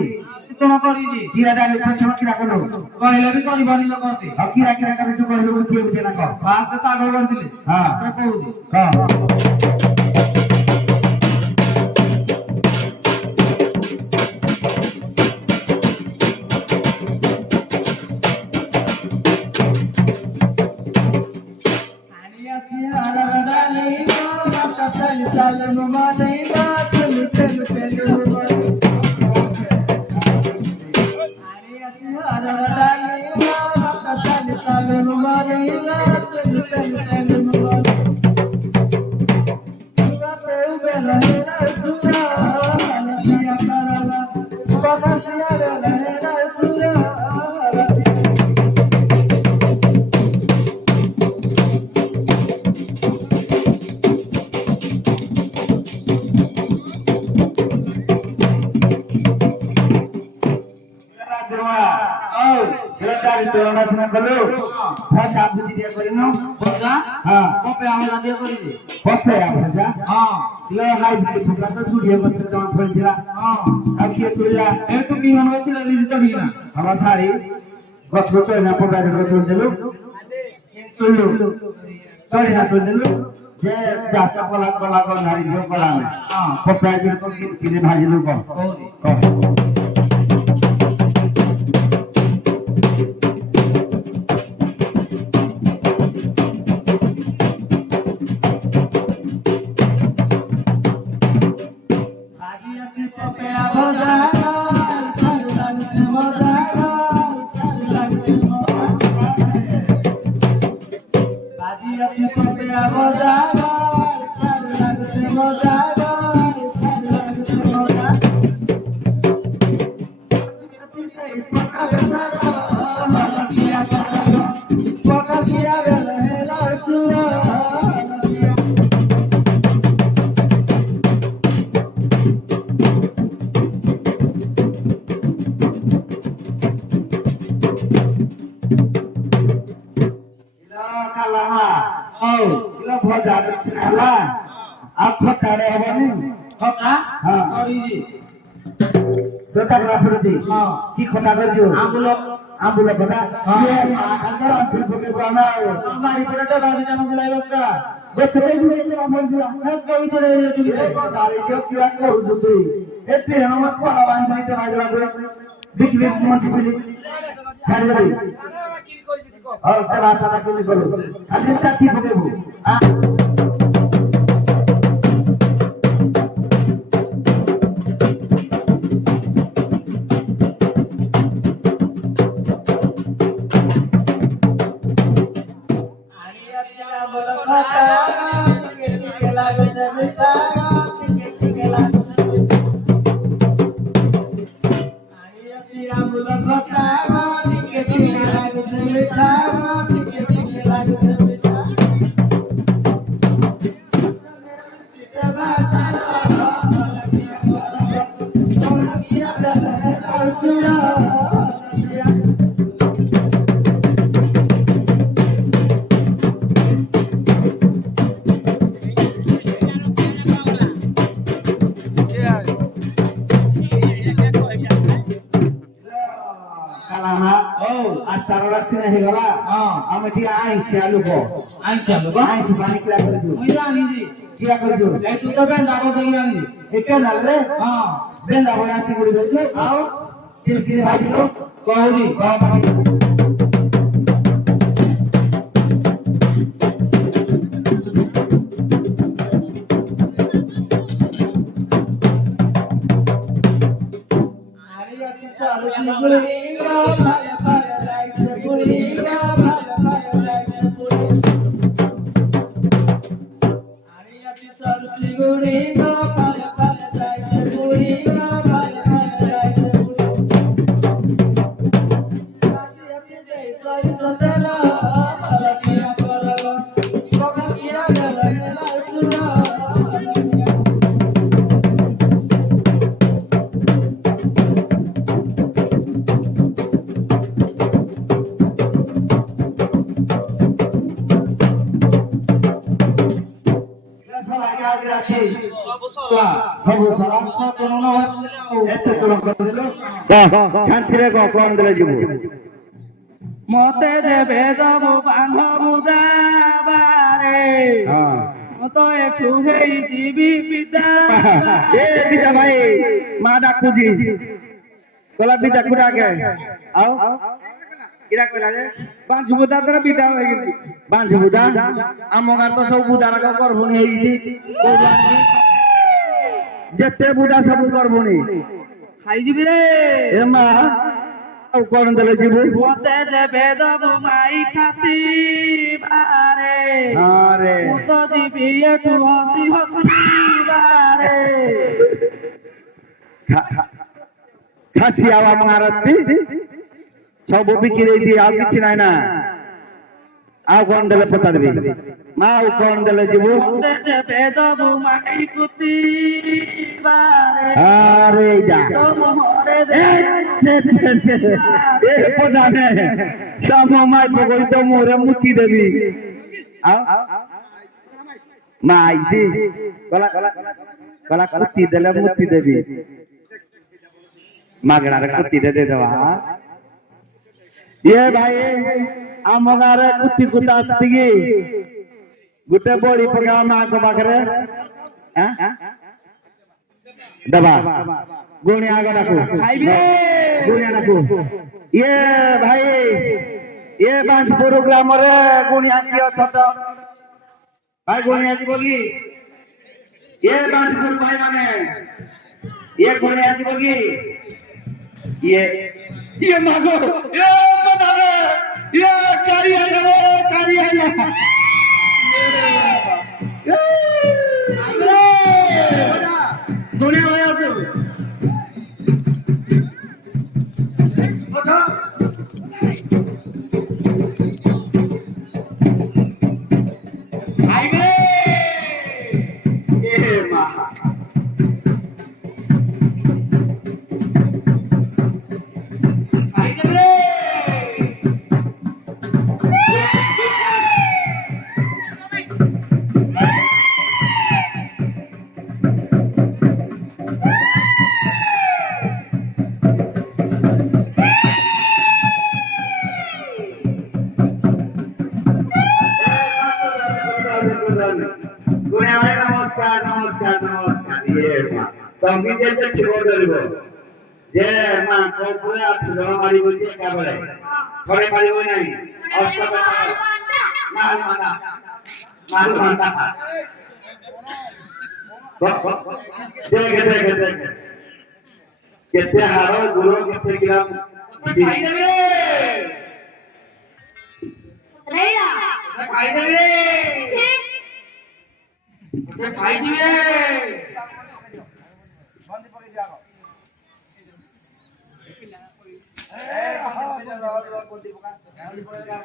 ତୁମ କରିଛି କିରା ଡାଲି ପଛଣ କିରା କଲୁ କହିଲେ ବି କରିବନି ଲୋକ ଅଛି ଆଉ କିରା କିରା କରିଛୁ କହିଲୁ ଗୋଟିଏ ଗୋଟିଏ ନା କହ ଫାଷ୍ଟ ଶାଗ କରିଥିଲି ହଁ କହୁଛି କହ ତୁଳନା ସିନା କଲୁ ଭଜା ଭୁଜି ଟିକେ କରିନୁ ଭଜା ହଁ ପପେ ଆମ ରାନ୍ଧିଆ କରିଛି ପପେ ଭଜା ହଁ କିଲୋ ହାଇବ୍ରିଡ ଫୁଟା ତ ଝୁଡିଏ ଗଛରେ ଜମା ଫଳିଥିଲା ହଁ ଆଉ କିଏ ତୁଳିଲା ଏଠୁ ବିହନ ଅଛି ଲିଜି ଚଢିକିନା ଆମ ଶାଢୀ ଗଛକୁ ଚଢିନା ପକା ଚଢିକି ତୁଳିଦେଲୁ ତୁଳିଲୁ ଚଢିନା ତୁଳିଦେଲୁ ଯେ ଯାହା କଲା କଲା ନାରୀ ଝିଅ କଲା ନା ହଁ ପପା ଯୋଉ କିନେ ଭାଜିଲୁ କହ କହୁଛି କହ ଭଜା ହେଲା ଆଉ ଖଟାରେ ହବନି ଖଟା ହଁ କରିଛି তোটা করা ফেরতি হ্যাঁ কি খটা করছো আম্বুল আম্বুল খটা হ্যাঁ আকার আম্বুল পকে বানা মারি পড়াটা বাজি জানো দিলাই বস্তা গছতে জুড়ে আম্বুল দিলা এক কবি চলে জুড়ি এ দাঁড়ি যে কি আর করু তুই এ পেন আমার পড়া বাঁধাইতে বাজলা করে বিকি বিকি মঞ্চি বলি ছাড়ি দিবি আর তে ভাষাটা কি করব খালি চাটি পকেবো আমি ঠিক আইসি আলুক আইছা লোক আইসি পানি কিরা করে দিও ওই জানিছি কিরা করে দিও এই তুই তো বেন্দা বসে জানিছি একে নালে হ্যাঁ বেন্দা বলে আছে করে দিছো আও তিল কিনে ভাজিলো কহুদি গাও পানি আরে আচ্ছা চালু গুড়ি গা পায়া পায়া লাইতে গুড়ি গা ପତଲା ସବୁ ସରା ତୋର ନ ଏତେ ତୋଳ କରିଦେଲୁ ଶାନ୍ତିରେ କଣ ଦେଲେ ଯିବୁ ମତେ ଯେବେ ଦବୁ ବାନ୍ଧବୁ ଦାବାରେ ମୁଁ ତ ଏଠୁ ହେଇଯିବି ପିତା ଏ ବିଜା ଭାଇ ମା ଡାକୁଛି କହିଲା ବିଜାକୁ ଡାକେ ଆଉ କିରା କହିଲା ଯେ ପାଞ୍ଚ ବୁଦା ତୋର ବିଦା ହେଇଗଲି ବାଞ୍ଝ ବୁଦା ଆମ ଗାଁରେ ତ ସବୁ ବୁଦାରାକ ଗର୍ଭଣୀ ହେଇଛି ଯେତେ ବୁଦା ସବୁ ଗର୍ଭଣୀ ଖାଇଯିବି ରେ ଏ ମା ଆଉ କଣ ଦେଲେ ଯିବୁ ମତେ ଯେବେ ଦବୁ ମାଇ ଖାସି ବାରେ ହଁ ରେ ମୁଁ ତ ଯିବି ଏଠୁ ହସି ହସି ବାରେ ଖାସି ଆଉ ଆମ ଗାଁର ସବୁ ବିକି ଦେଇଛି ଆଉ କିଛି ନାହିଁ ନା ଆଉ କଣ ଦେଲେ ପଚାରିବି ମା ଆଉ କଣ ଦେଲେ ଯିବୁ ମତେ ଯେବେ ଦବୁ ମାଇ କୁତି ବାରେ ଆରେ ଯା ତୋ ମୁହଁରେ ଏ ପଦାନେ ସାମ ମାଇ ପକଇ ତ ମୋରେ ମୁତି ଦେବି ଆଉ ମାଇ ଦେ କଲା କଲା କୁତି ଦେଲେ ମୁତି ଦେବି ମାଗଣାରେ କୁତି ଦେଇଦେବା ଏ ଭାଇ ଆମ ଗାଁରେ କୁତି କୁତା ଅଛି କି ଗୋଟେ ବଡି ପକା ମାଙ୍କ ପାଖରେ ଦେବା ଗୁଣି ଆଗ ଡାକୁ ଗୁଣିଆ ଡାକୁ ଇଏ ଭାଇ ଇଏ ବାଞ୍ଛପୁର ଗ୍ରାମରେ ଗୁଣିଆ କିଏ ଅଛତ ଭାଇ ଗୁଣିଆ ଯିବ କି ଇଏ ବାଞ୍ଛପୁର ଭାଇ ମାନେ ଇଏ ଗୁଣିଆ ଯିବ କି ये मागो ये बतावे ये कारी आया दुनिया में आसे आइए ये मां गुणा भाई नमस्कार नमस्कार नमस्कार ये मां तंगी जेते ठिबो दरिबो जे मां को पूरा जण मारी बोलते का बळे थोड़े मारिबो नाही अष्ट मार माता देख केते हारो गुरु केते ग्राम खाई देबे रेला खाई देबे रे खाई जीबे रे बंदी पके जाओ ए बंदी पका बंदी पके जाओ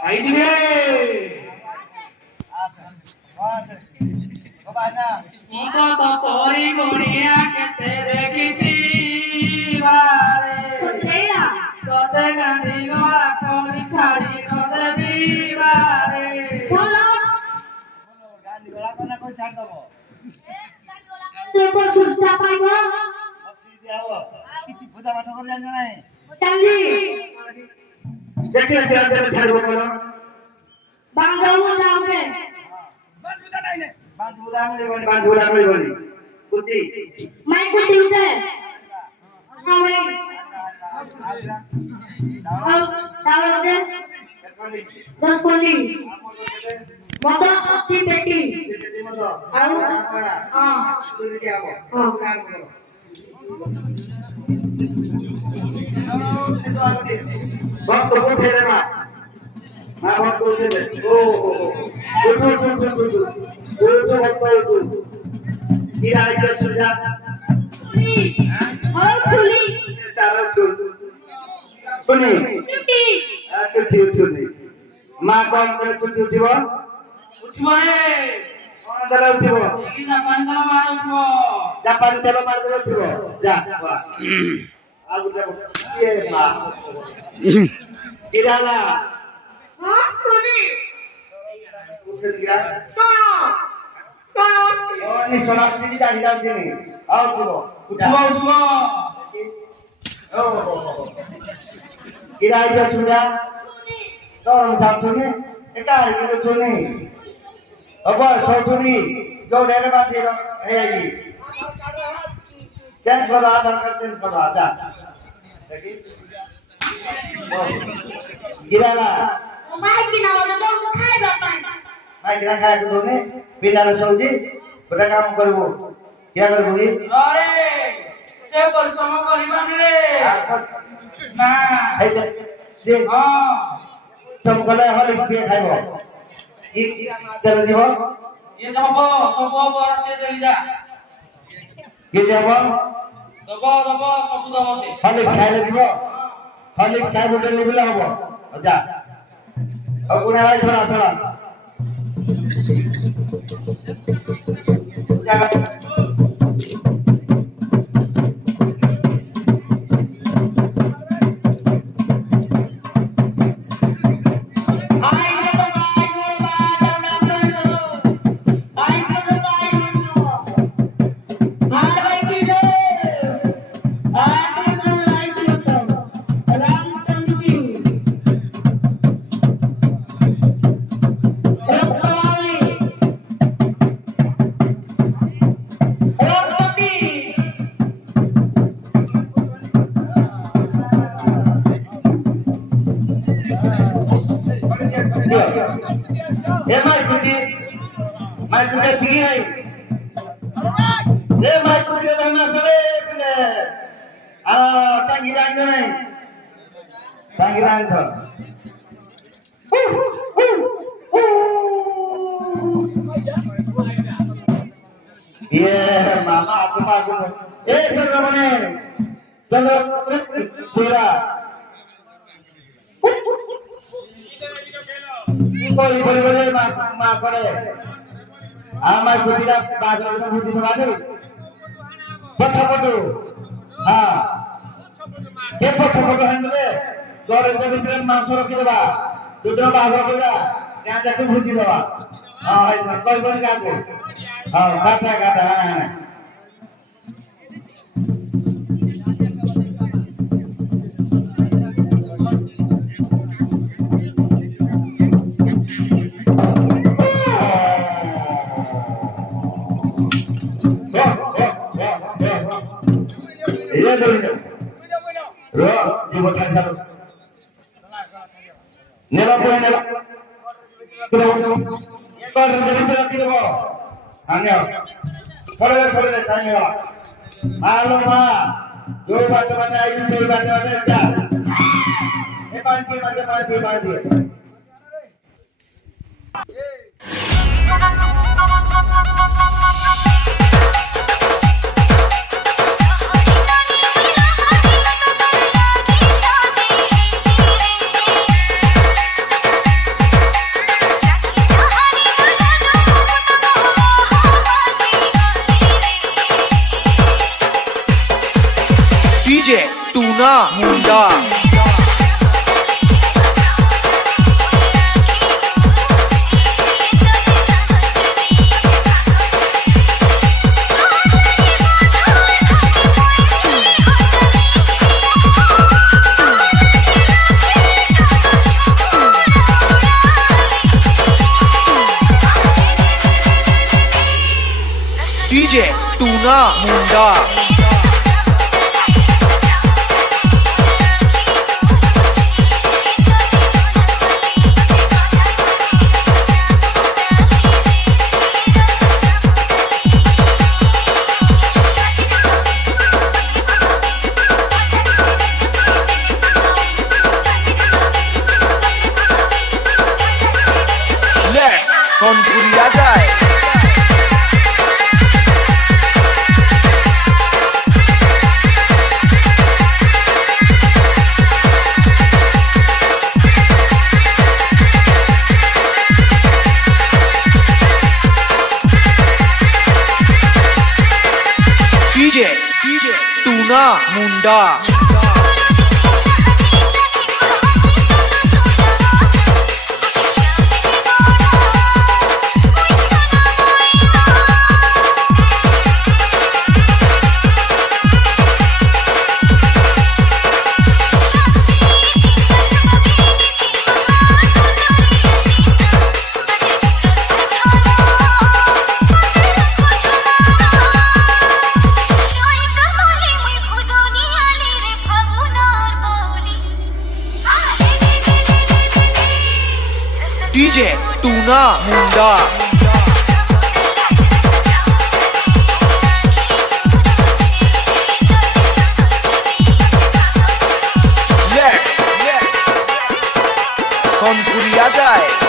खाई जीबे रे आसे को बाना की तो तोरी गुणिया केते देखिती बारे रेला तोते गांडी गला कोरी छाड़ी न देबी बारे बोलो गांडी गला कोना को छाड़ दबो देखो सुस्ता पाइबो बक्सी दियाओ पूजा पाठ कर जान नाही चांदी देखिए तेरे छाड़बो करो बांगो जाओगे बांध पूजा में बोली बांझ बुला बोली कुत्ती मैं को दिउते हां भाई दावलो दे 10 कोंडी मतो की पेटी आउ हां भक्त उठे रे मां भक्त उठे रे ओ उठ भक्त उठ कीरा आइए सुजा और खुली तारा सुनी ड्यूटी सुनी मां कौन करे कुछ उठिबो उठबो रे कौन दला उठिबो एकी जापान दला मार उठबो जापान तेल मार दे उठिबो जा आगु देखो ये मां कीराला हां खुली उठ गया तो ni solat ni dah hidup sini. Out tu. Dua. Oh. Kira aja sudah. Orang satu ni, ekar kita tu ni. Apa satu ni? Jauh dari mati orang. Hei. Dance वाला ada. Lagi. Kira lah. Mai kinawa to khai bapan. Mai kira kaya tu ni. Pindah soji. Pada kamu kerbu. Kira kerbu ni. अरे से परिश्रम गरिबानी रे ना Hei, deh. हां Some kalau hal istri kaya bo. Ik jalan di bo. ये दबो सब बराते चली जा Ye jabo. दबो सब दबो से Hal kaya di bo. Hal kaya bo ni bila bo. Aja. Aku nak lagi thoda. Jangan. Mai kuda tinggi ni. Mai kuda dana sare pune. Tangiran tu ni. Tangiran tu. Mama aku. Chandra mana? Chandra Sira. Boleh mak boleh. Amai kutira bahagian itu mana? Pecah-pecah. Ke pecah-pecah handle. Dua itu bicara masuk kita bah. Tujuh bahagian kita. Yang jatuh budi bah. Kau boleh kaku. Kata. Nela boleh nela. Kalau jadi kita mau. Hanya. Kalau tanya. Malu mah. Jo batu-batu ayu sel batu-batu aja. Panti macam. DJ Tuna Munda. DJ Tuna Munda. Sonpuri Ajay. DJ Tuna Munda. Tuna Munda. Sonpuria যায়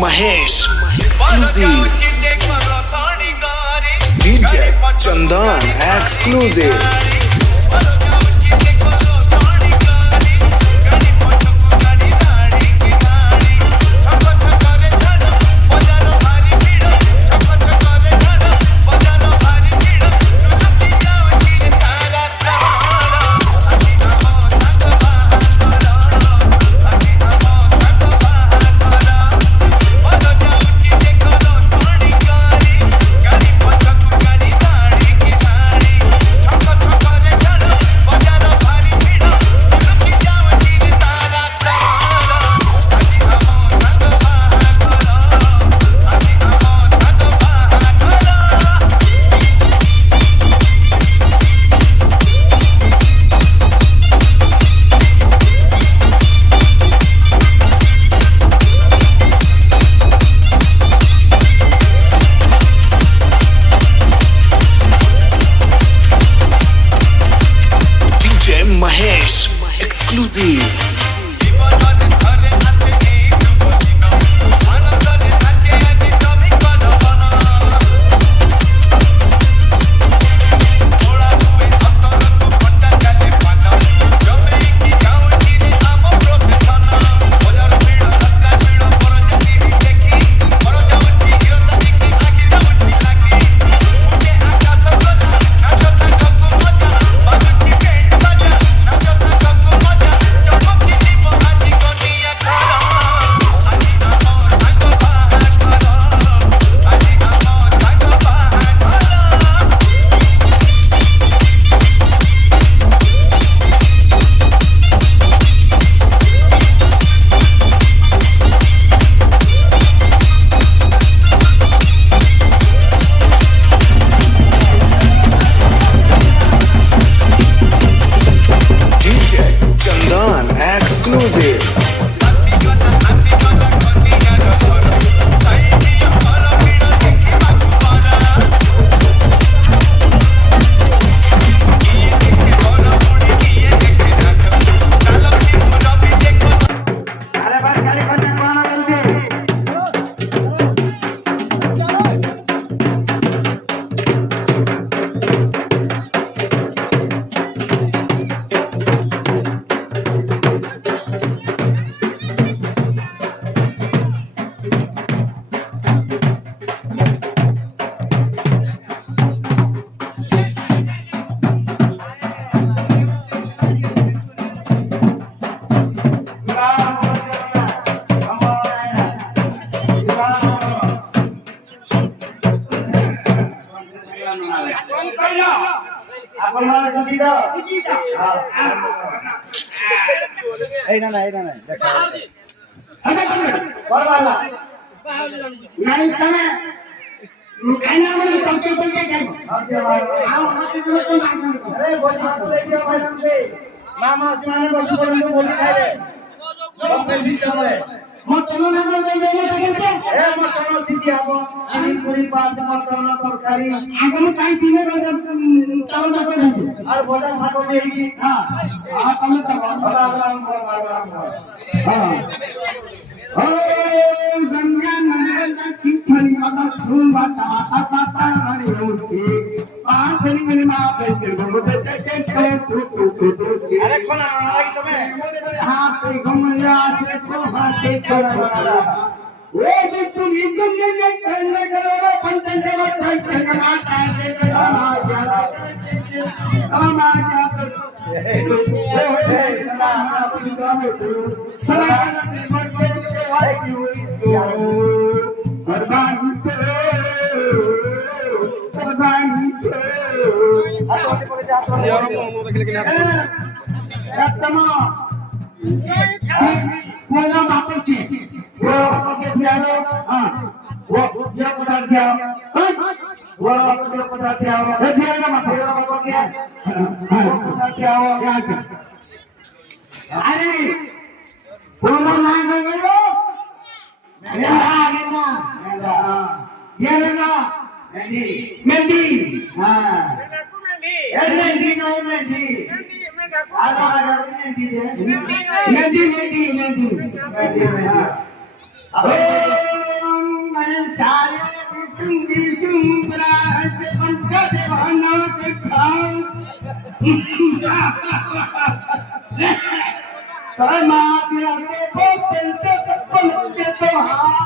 Mahesh exclusive DJ Chandan exclusive Mahesh exclusive exclusive আপনারা খুশি তো এই না না দেখা ada kan Karbala nai tame kaina amar culture ko ke kai আজকে ভাই aw mate ko to nai ko আরে বসি ভাত দিয়ে দিও ভাই নামতে মামা সীমানে বসে পড়েন তো বলি খাইবে সব বেশি চলে mo tono na dai dai na takente এ মটন সিটি আবো আমি পুরি পাঁচ মটন তরকারি agam kai tine ba taw na ko ni আর বজা সাকো বেহি ha ah tame ta বাবা আরাম কর oh ganga nanga kichani mata thumba ta ta ta rani uti pathani mene ma kaite gomo te te tu আরে কোন না লাগি তুমি haate gomya se ko haate ko o de tu nidum ne kanna karo pantanje ma tante ma ta te ama ja হাত ধরে পড়ে যা হাত ধরে अरे बोलो ना गयो ये ना मेहंदी हां मेहंदी मैं सारे दिसुम प्रास पंच देवाना के खाऊं तमा दिया के बोतल से पल के तो हां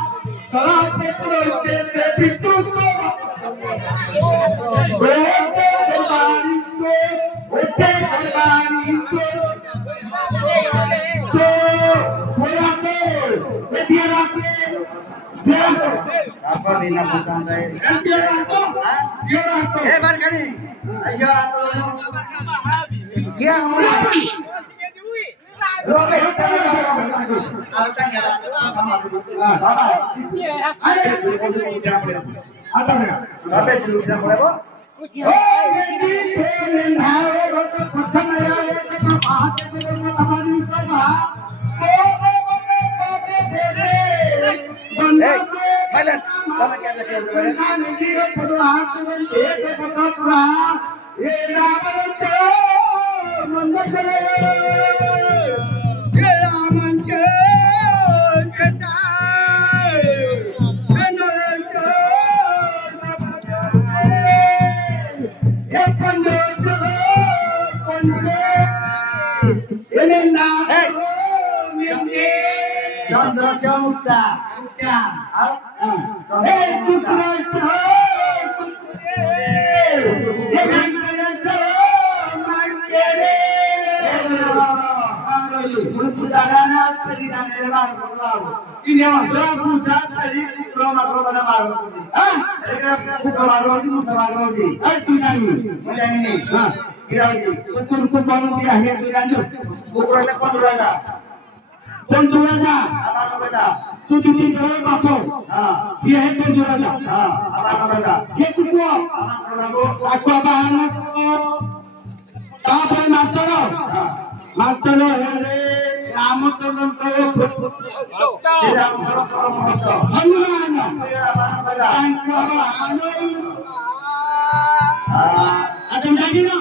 तरा के प्रोते पे भी तू तो बोते दरबारी को उठे दरबारी को तो बोला के बेटिया के তারপর বিনা পছন্দ এ বারকানি আইজো হাত ধরো গিয়া আমরা রোবে আলটা গেলা আরে আচ্ছা সবে চুলটা পড়াবো ओ मेरी तेरे नारे रोट पत्थर आए तो बात में हमारी सभा সাইলেন্ট তুমি কে দেখে বলে চন্দ্রশা মুক্তা पंचुराजा तू तुझी जवळ पाठव हे आहे पंचुराजा हे कुकू आखो बाहर तापय मास्टर हे रामचंद्र हनुमान आता जागी ना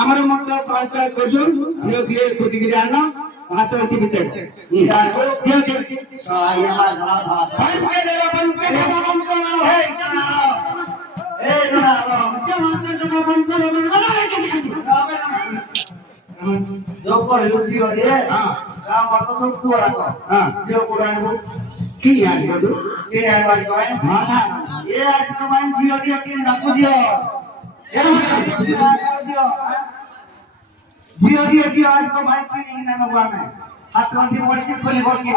আমার মতো পাঁচটা কজন দিয়ে দিয়ে প্রতিক্রিয়া আনা হাতে হাতে ভিতরে কি আনবো जियो दियो दियो आज तो भाई की नहीं ना हुआ मैं हाथ कांटे पड़े से खोली बोल के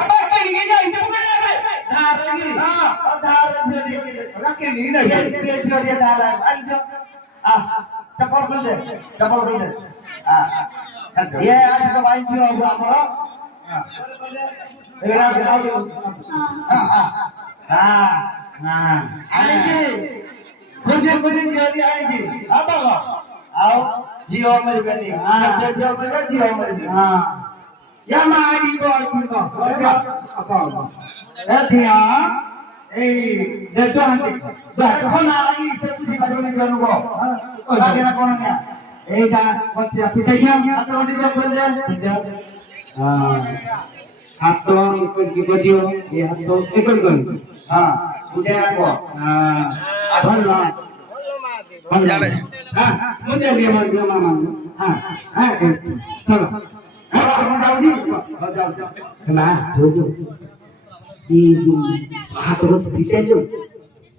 धार लगी हां धार से लेके रखे नहीं ना ये जियो दियो धार है अरे जो चप्पल खोल दे आ ये आज का भाई जी हो आपको एरा बताओ हां हां हां आनी जी खुद जी आनी जी हां बाबा आओ जियो मेरी बेटी हां जियो मेरी हां या मारी बोल को हो जा apa eh dia depan कौन आ रही सब कुछ बाजू में जानो को आगे ना कौन है এটা হচ্ছে পিটাইয়া हाथ वाली सब बोल दे হাত কি বদিও এই হাত একল করি हां मुझे आपको ভালো হ্যাঁ মুঝে দিয়ে মামা হ্যাঁ হ্যাঁ চলো हम जाओ जी हो जाओ না ধরো এই হাতর পিটাইলো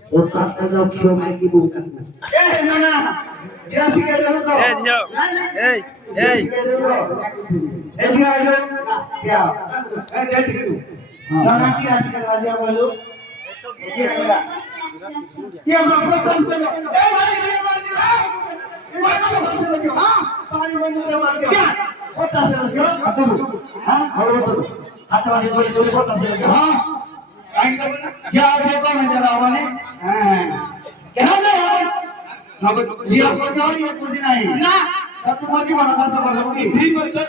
ও কাটা দাও খেও না কি বউ কাটা ए ना ना जैसी के दे दो ए दियो ए जी आइलो क्या ना ना की राशि के राजा बोलो ये मेरा ये मफलत समझ लो ए मारी हां पानी बंद कर मार के क्या 50 से लगे हां और बता हाथ वाली बोली 50 से लगे हां जाओ देखो मैं जरा वाले হ্যাঁ क्या ना जिया को जाओ ये कुछ नहीं ना तो मुझे बड़ा खास कर दोगी ঠিক আছে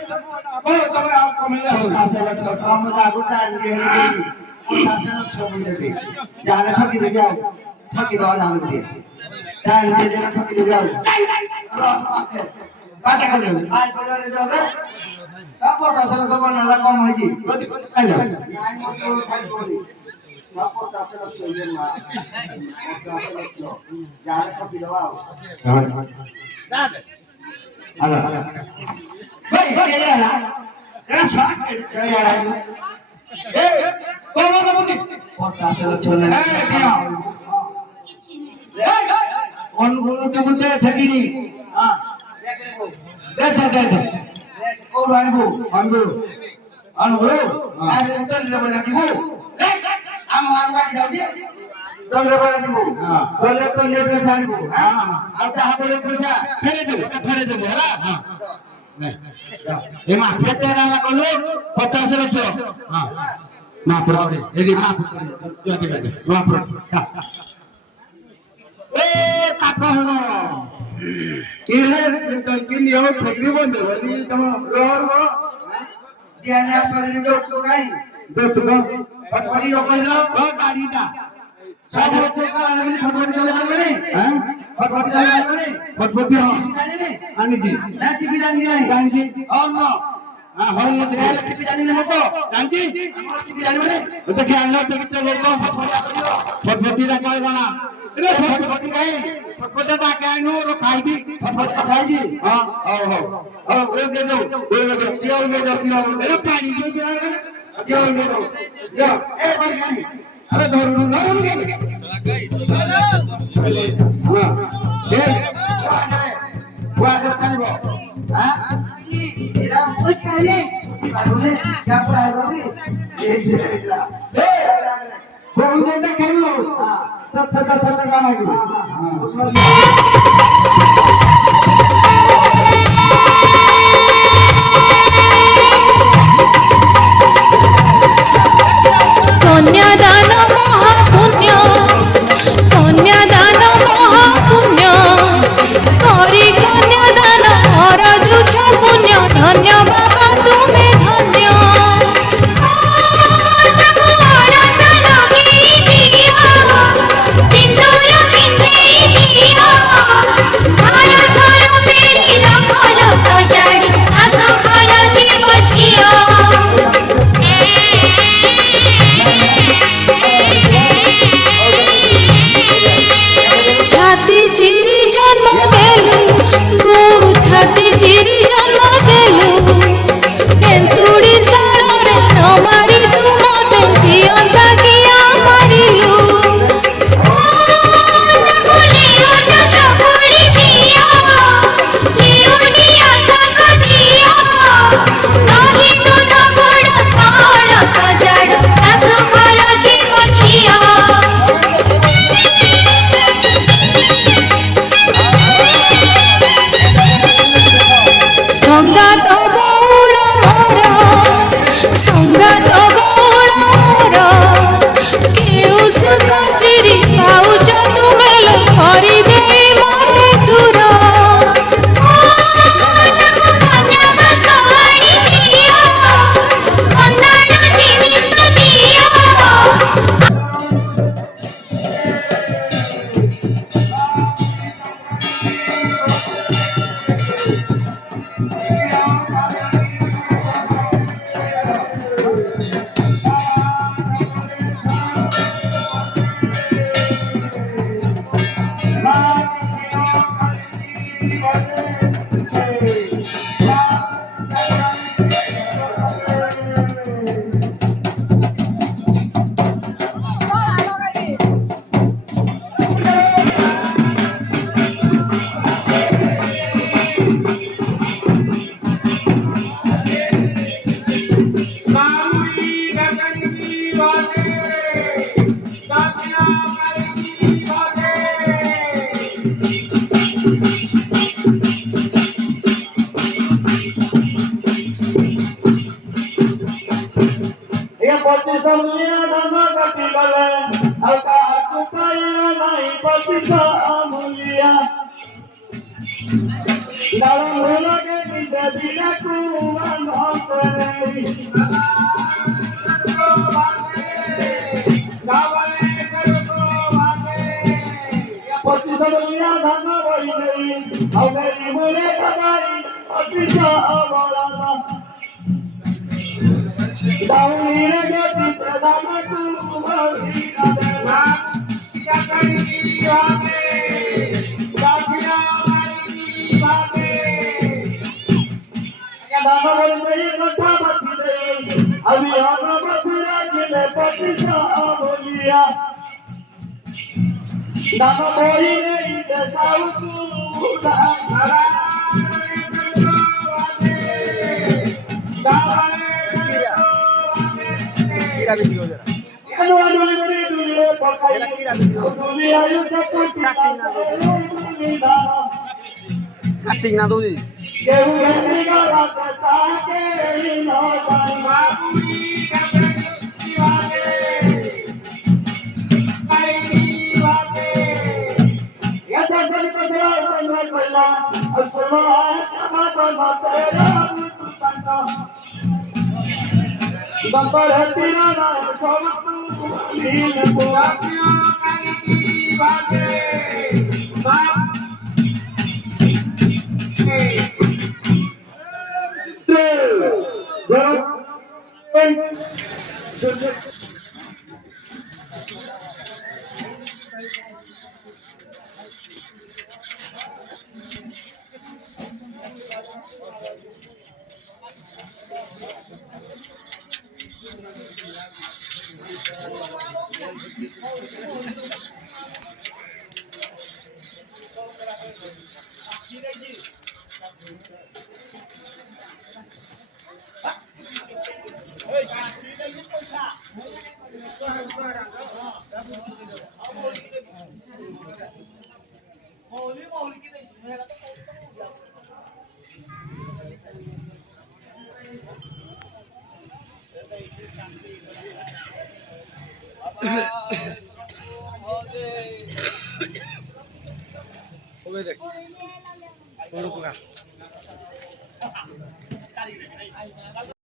ও তবে আপ কমেলে হবে 50 लक्ष काम का को चाल के है कि 50 लक्ष मिल दे जाने ठगी दे आओ ठगी दवा जाने दे चाल के देना ठगी दे आओ কাটা খাবে आज बोले जाओ रे सब 50 लक्ष को ना कम है जी আইলো নাই মত খাই বলি सब 50 लक्ष ये ना 50 लक्ष जाने ठगी दवा आओ আলা ভাই কে यार রাসা क्या यार এ কোমা বাবুদি 50 लक्ष ले অনগুলোতে বলতে থাকিনি হ্যাঁ देख रे को দেখো দেখো लेस और आनबो অনগু आनबो अरे उतर ले बना जीबो हम आनवाड़ी जाऊ जी तो ले बना जीबो हां बोले तो ले पैसा आनबो हां हां आता हाथ ले पैसा ফেলে দেব হলা হ্যাঁ এ মা केते ना लगलो 50 লক্ষ হ্যাঁ মা পড়ে এদি মা মা পড়ে এ কাকা হলো ইহে কি নিয়ম ঠকনি বন্ধ হলি তো रोर वो दियाने शरीर जो तो गई দেখো फटफटी हो कोई दिलो ও গাড়িটা सब को कारण में फटफटी चले मार में হ্যাঁ फटफटी चले मार में ফটফটি चिपकी जानी नहीं আনিজি ना चिपकी जानी नहीं জানজি और नो হ্যাঁ হল না पहले चिपकी जानी नहीं मको জানজি हमारा चिपकी जानी में ওটা কি আল্লাহ থেকে তো বলবো ফটফটিটা কই বানা রে फटफटी गई ফটফটিটা কেন ও খাই দি फटफटी पकाई जी হ্যাঁ ओ वो के दो दियो के दो दियो এর পানি দিয়ে দেওয়া दियो के दो दियो ए बार गानी আরে ধরুন ধরুন হ্যাঁ এ वो आगे चलिबो हां इरा उठाले बाबूले क्या पढ़ाई होगी ये से इरा বহুদিনটা খেললো সব ছোট গানা গুলো কন্যাদান মহাপুণ্য কন্যাদান মহাপুণ্য করি কন্যাদান অরজুছ পুণ্য ধন্য বাবা তুমি ধন্য সিন্দুর পিন্ধাই দিও ঘর ঘর বেড়ি রাখল সজাড়ি আসো ঘর জীব ঝিও বাজে দক্ষিণা কালী বাজে পঁচিশ মূলিয়া ধান কাটি গলে ଆଉ କାହାକୁ ପାଇବା ନାହିଁ ପଚିଶ ମୂଲିଆ ଡାଳ ମୂଳକେ ନିଜେ ବିଡ଼ାକୁ ବାନ୍ଧ କରେ ପଚିଶ ମୂଲିଆ ଧାନ ବଳି ଦେଇ ଆଉ ମେରି ମୂଳେ କବାଇ ପଚିଶ ବଳଦ Daunire gati pradamaku bholi kadela yakani vage dakina mari vage ya baba boli kotha bachi de ami ana bachira gile patisa boliya dama boli nei de sauku budha khara cutting না দৌড়ি Bangkal tirana sabtu nin puratyo kali bage bab হবে দেখ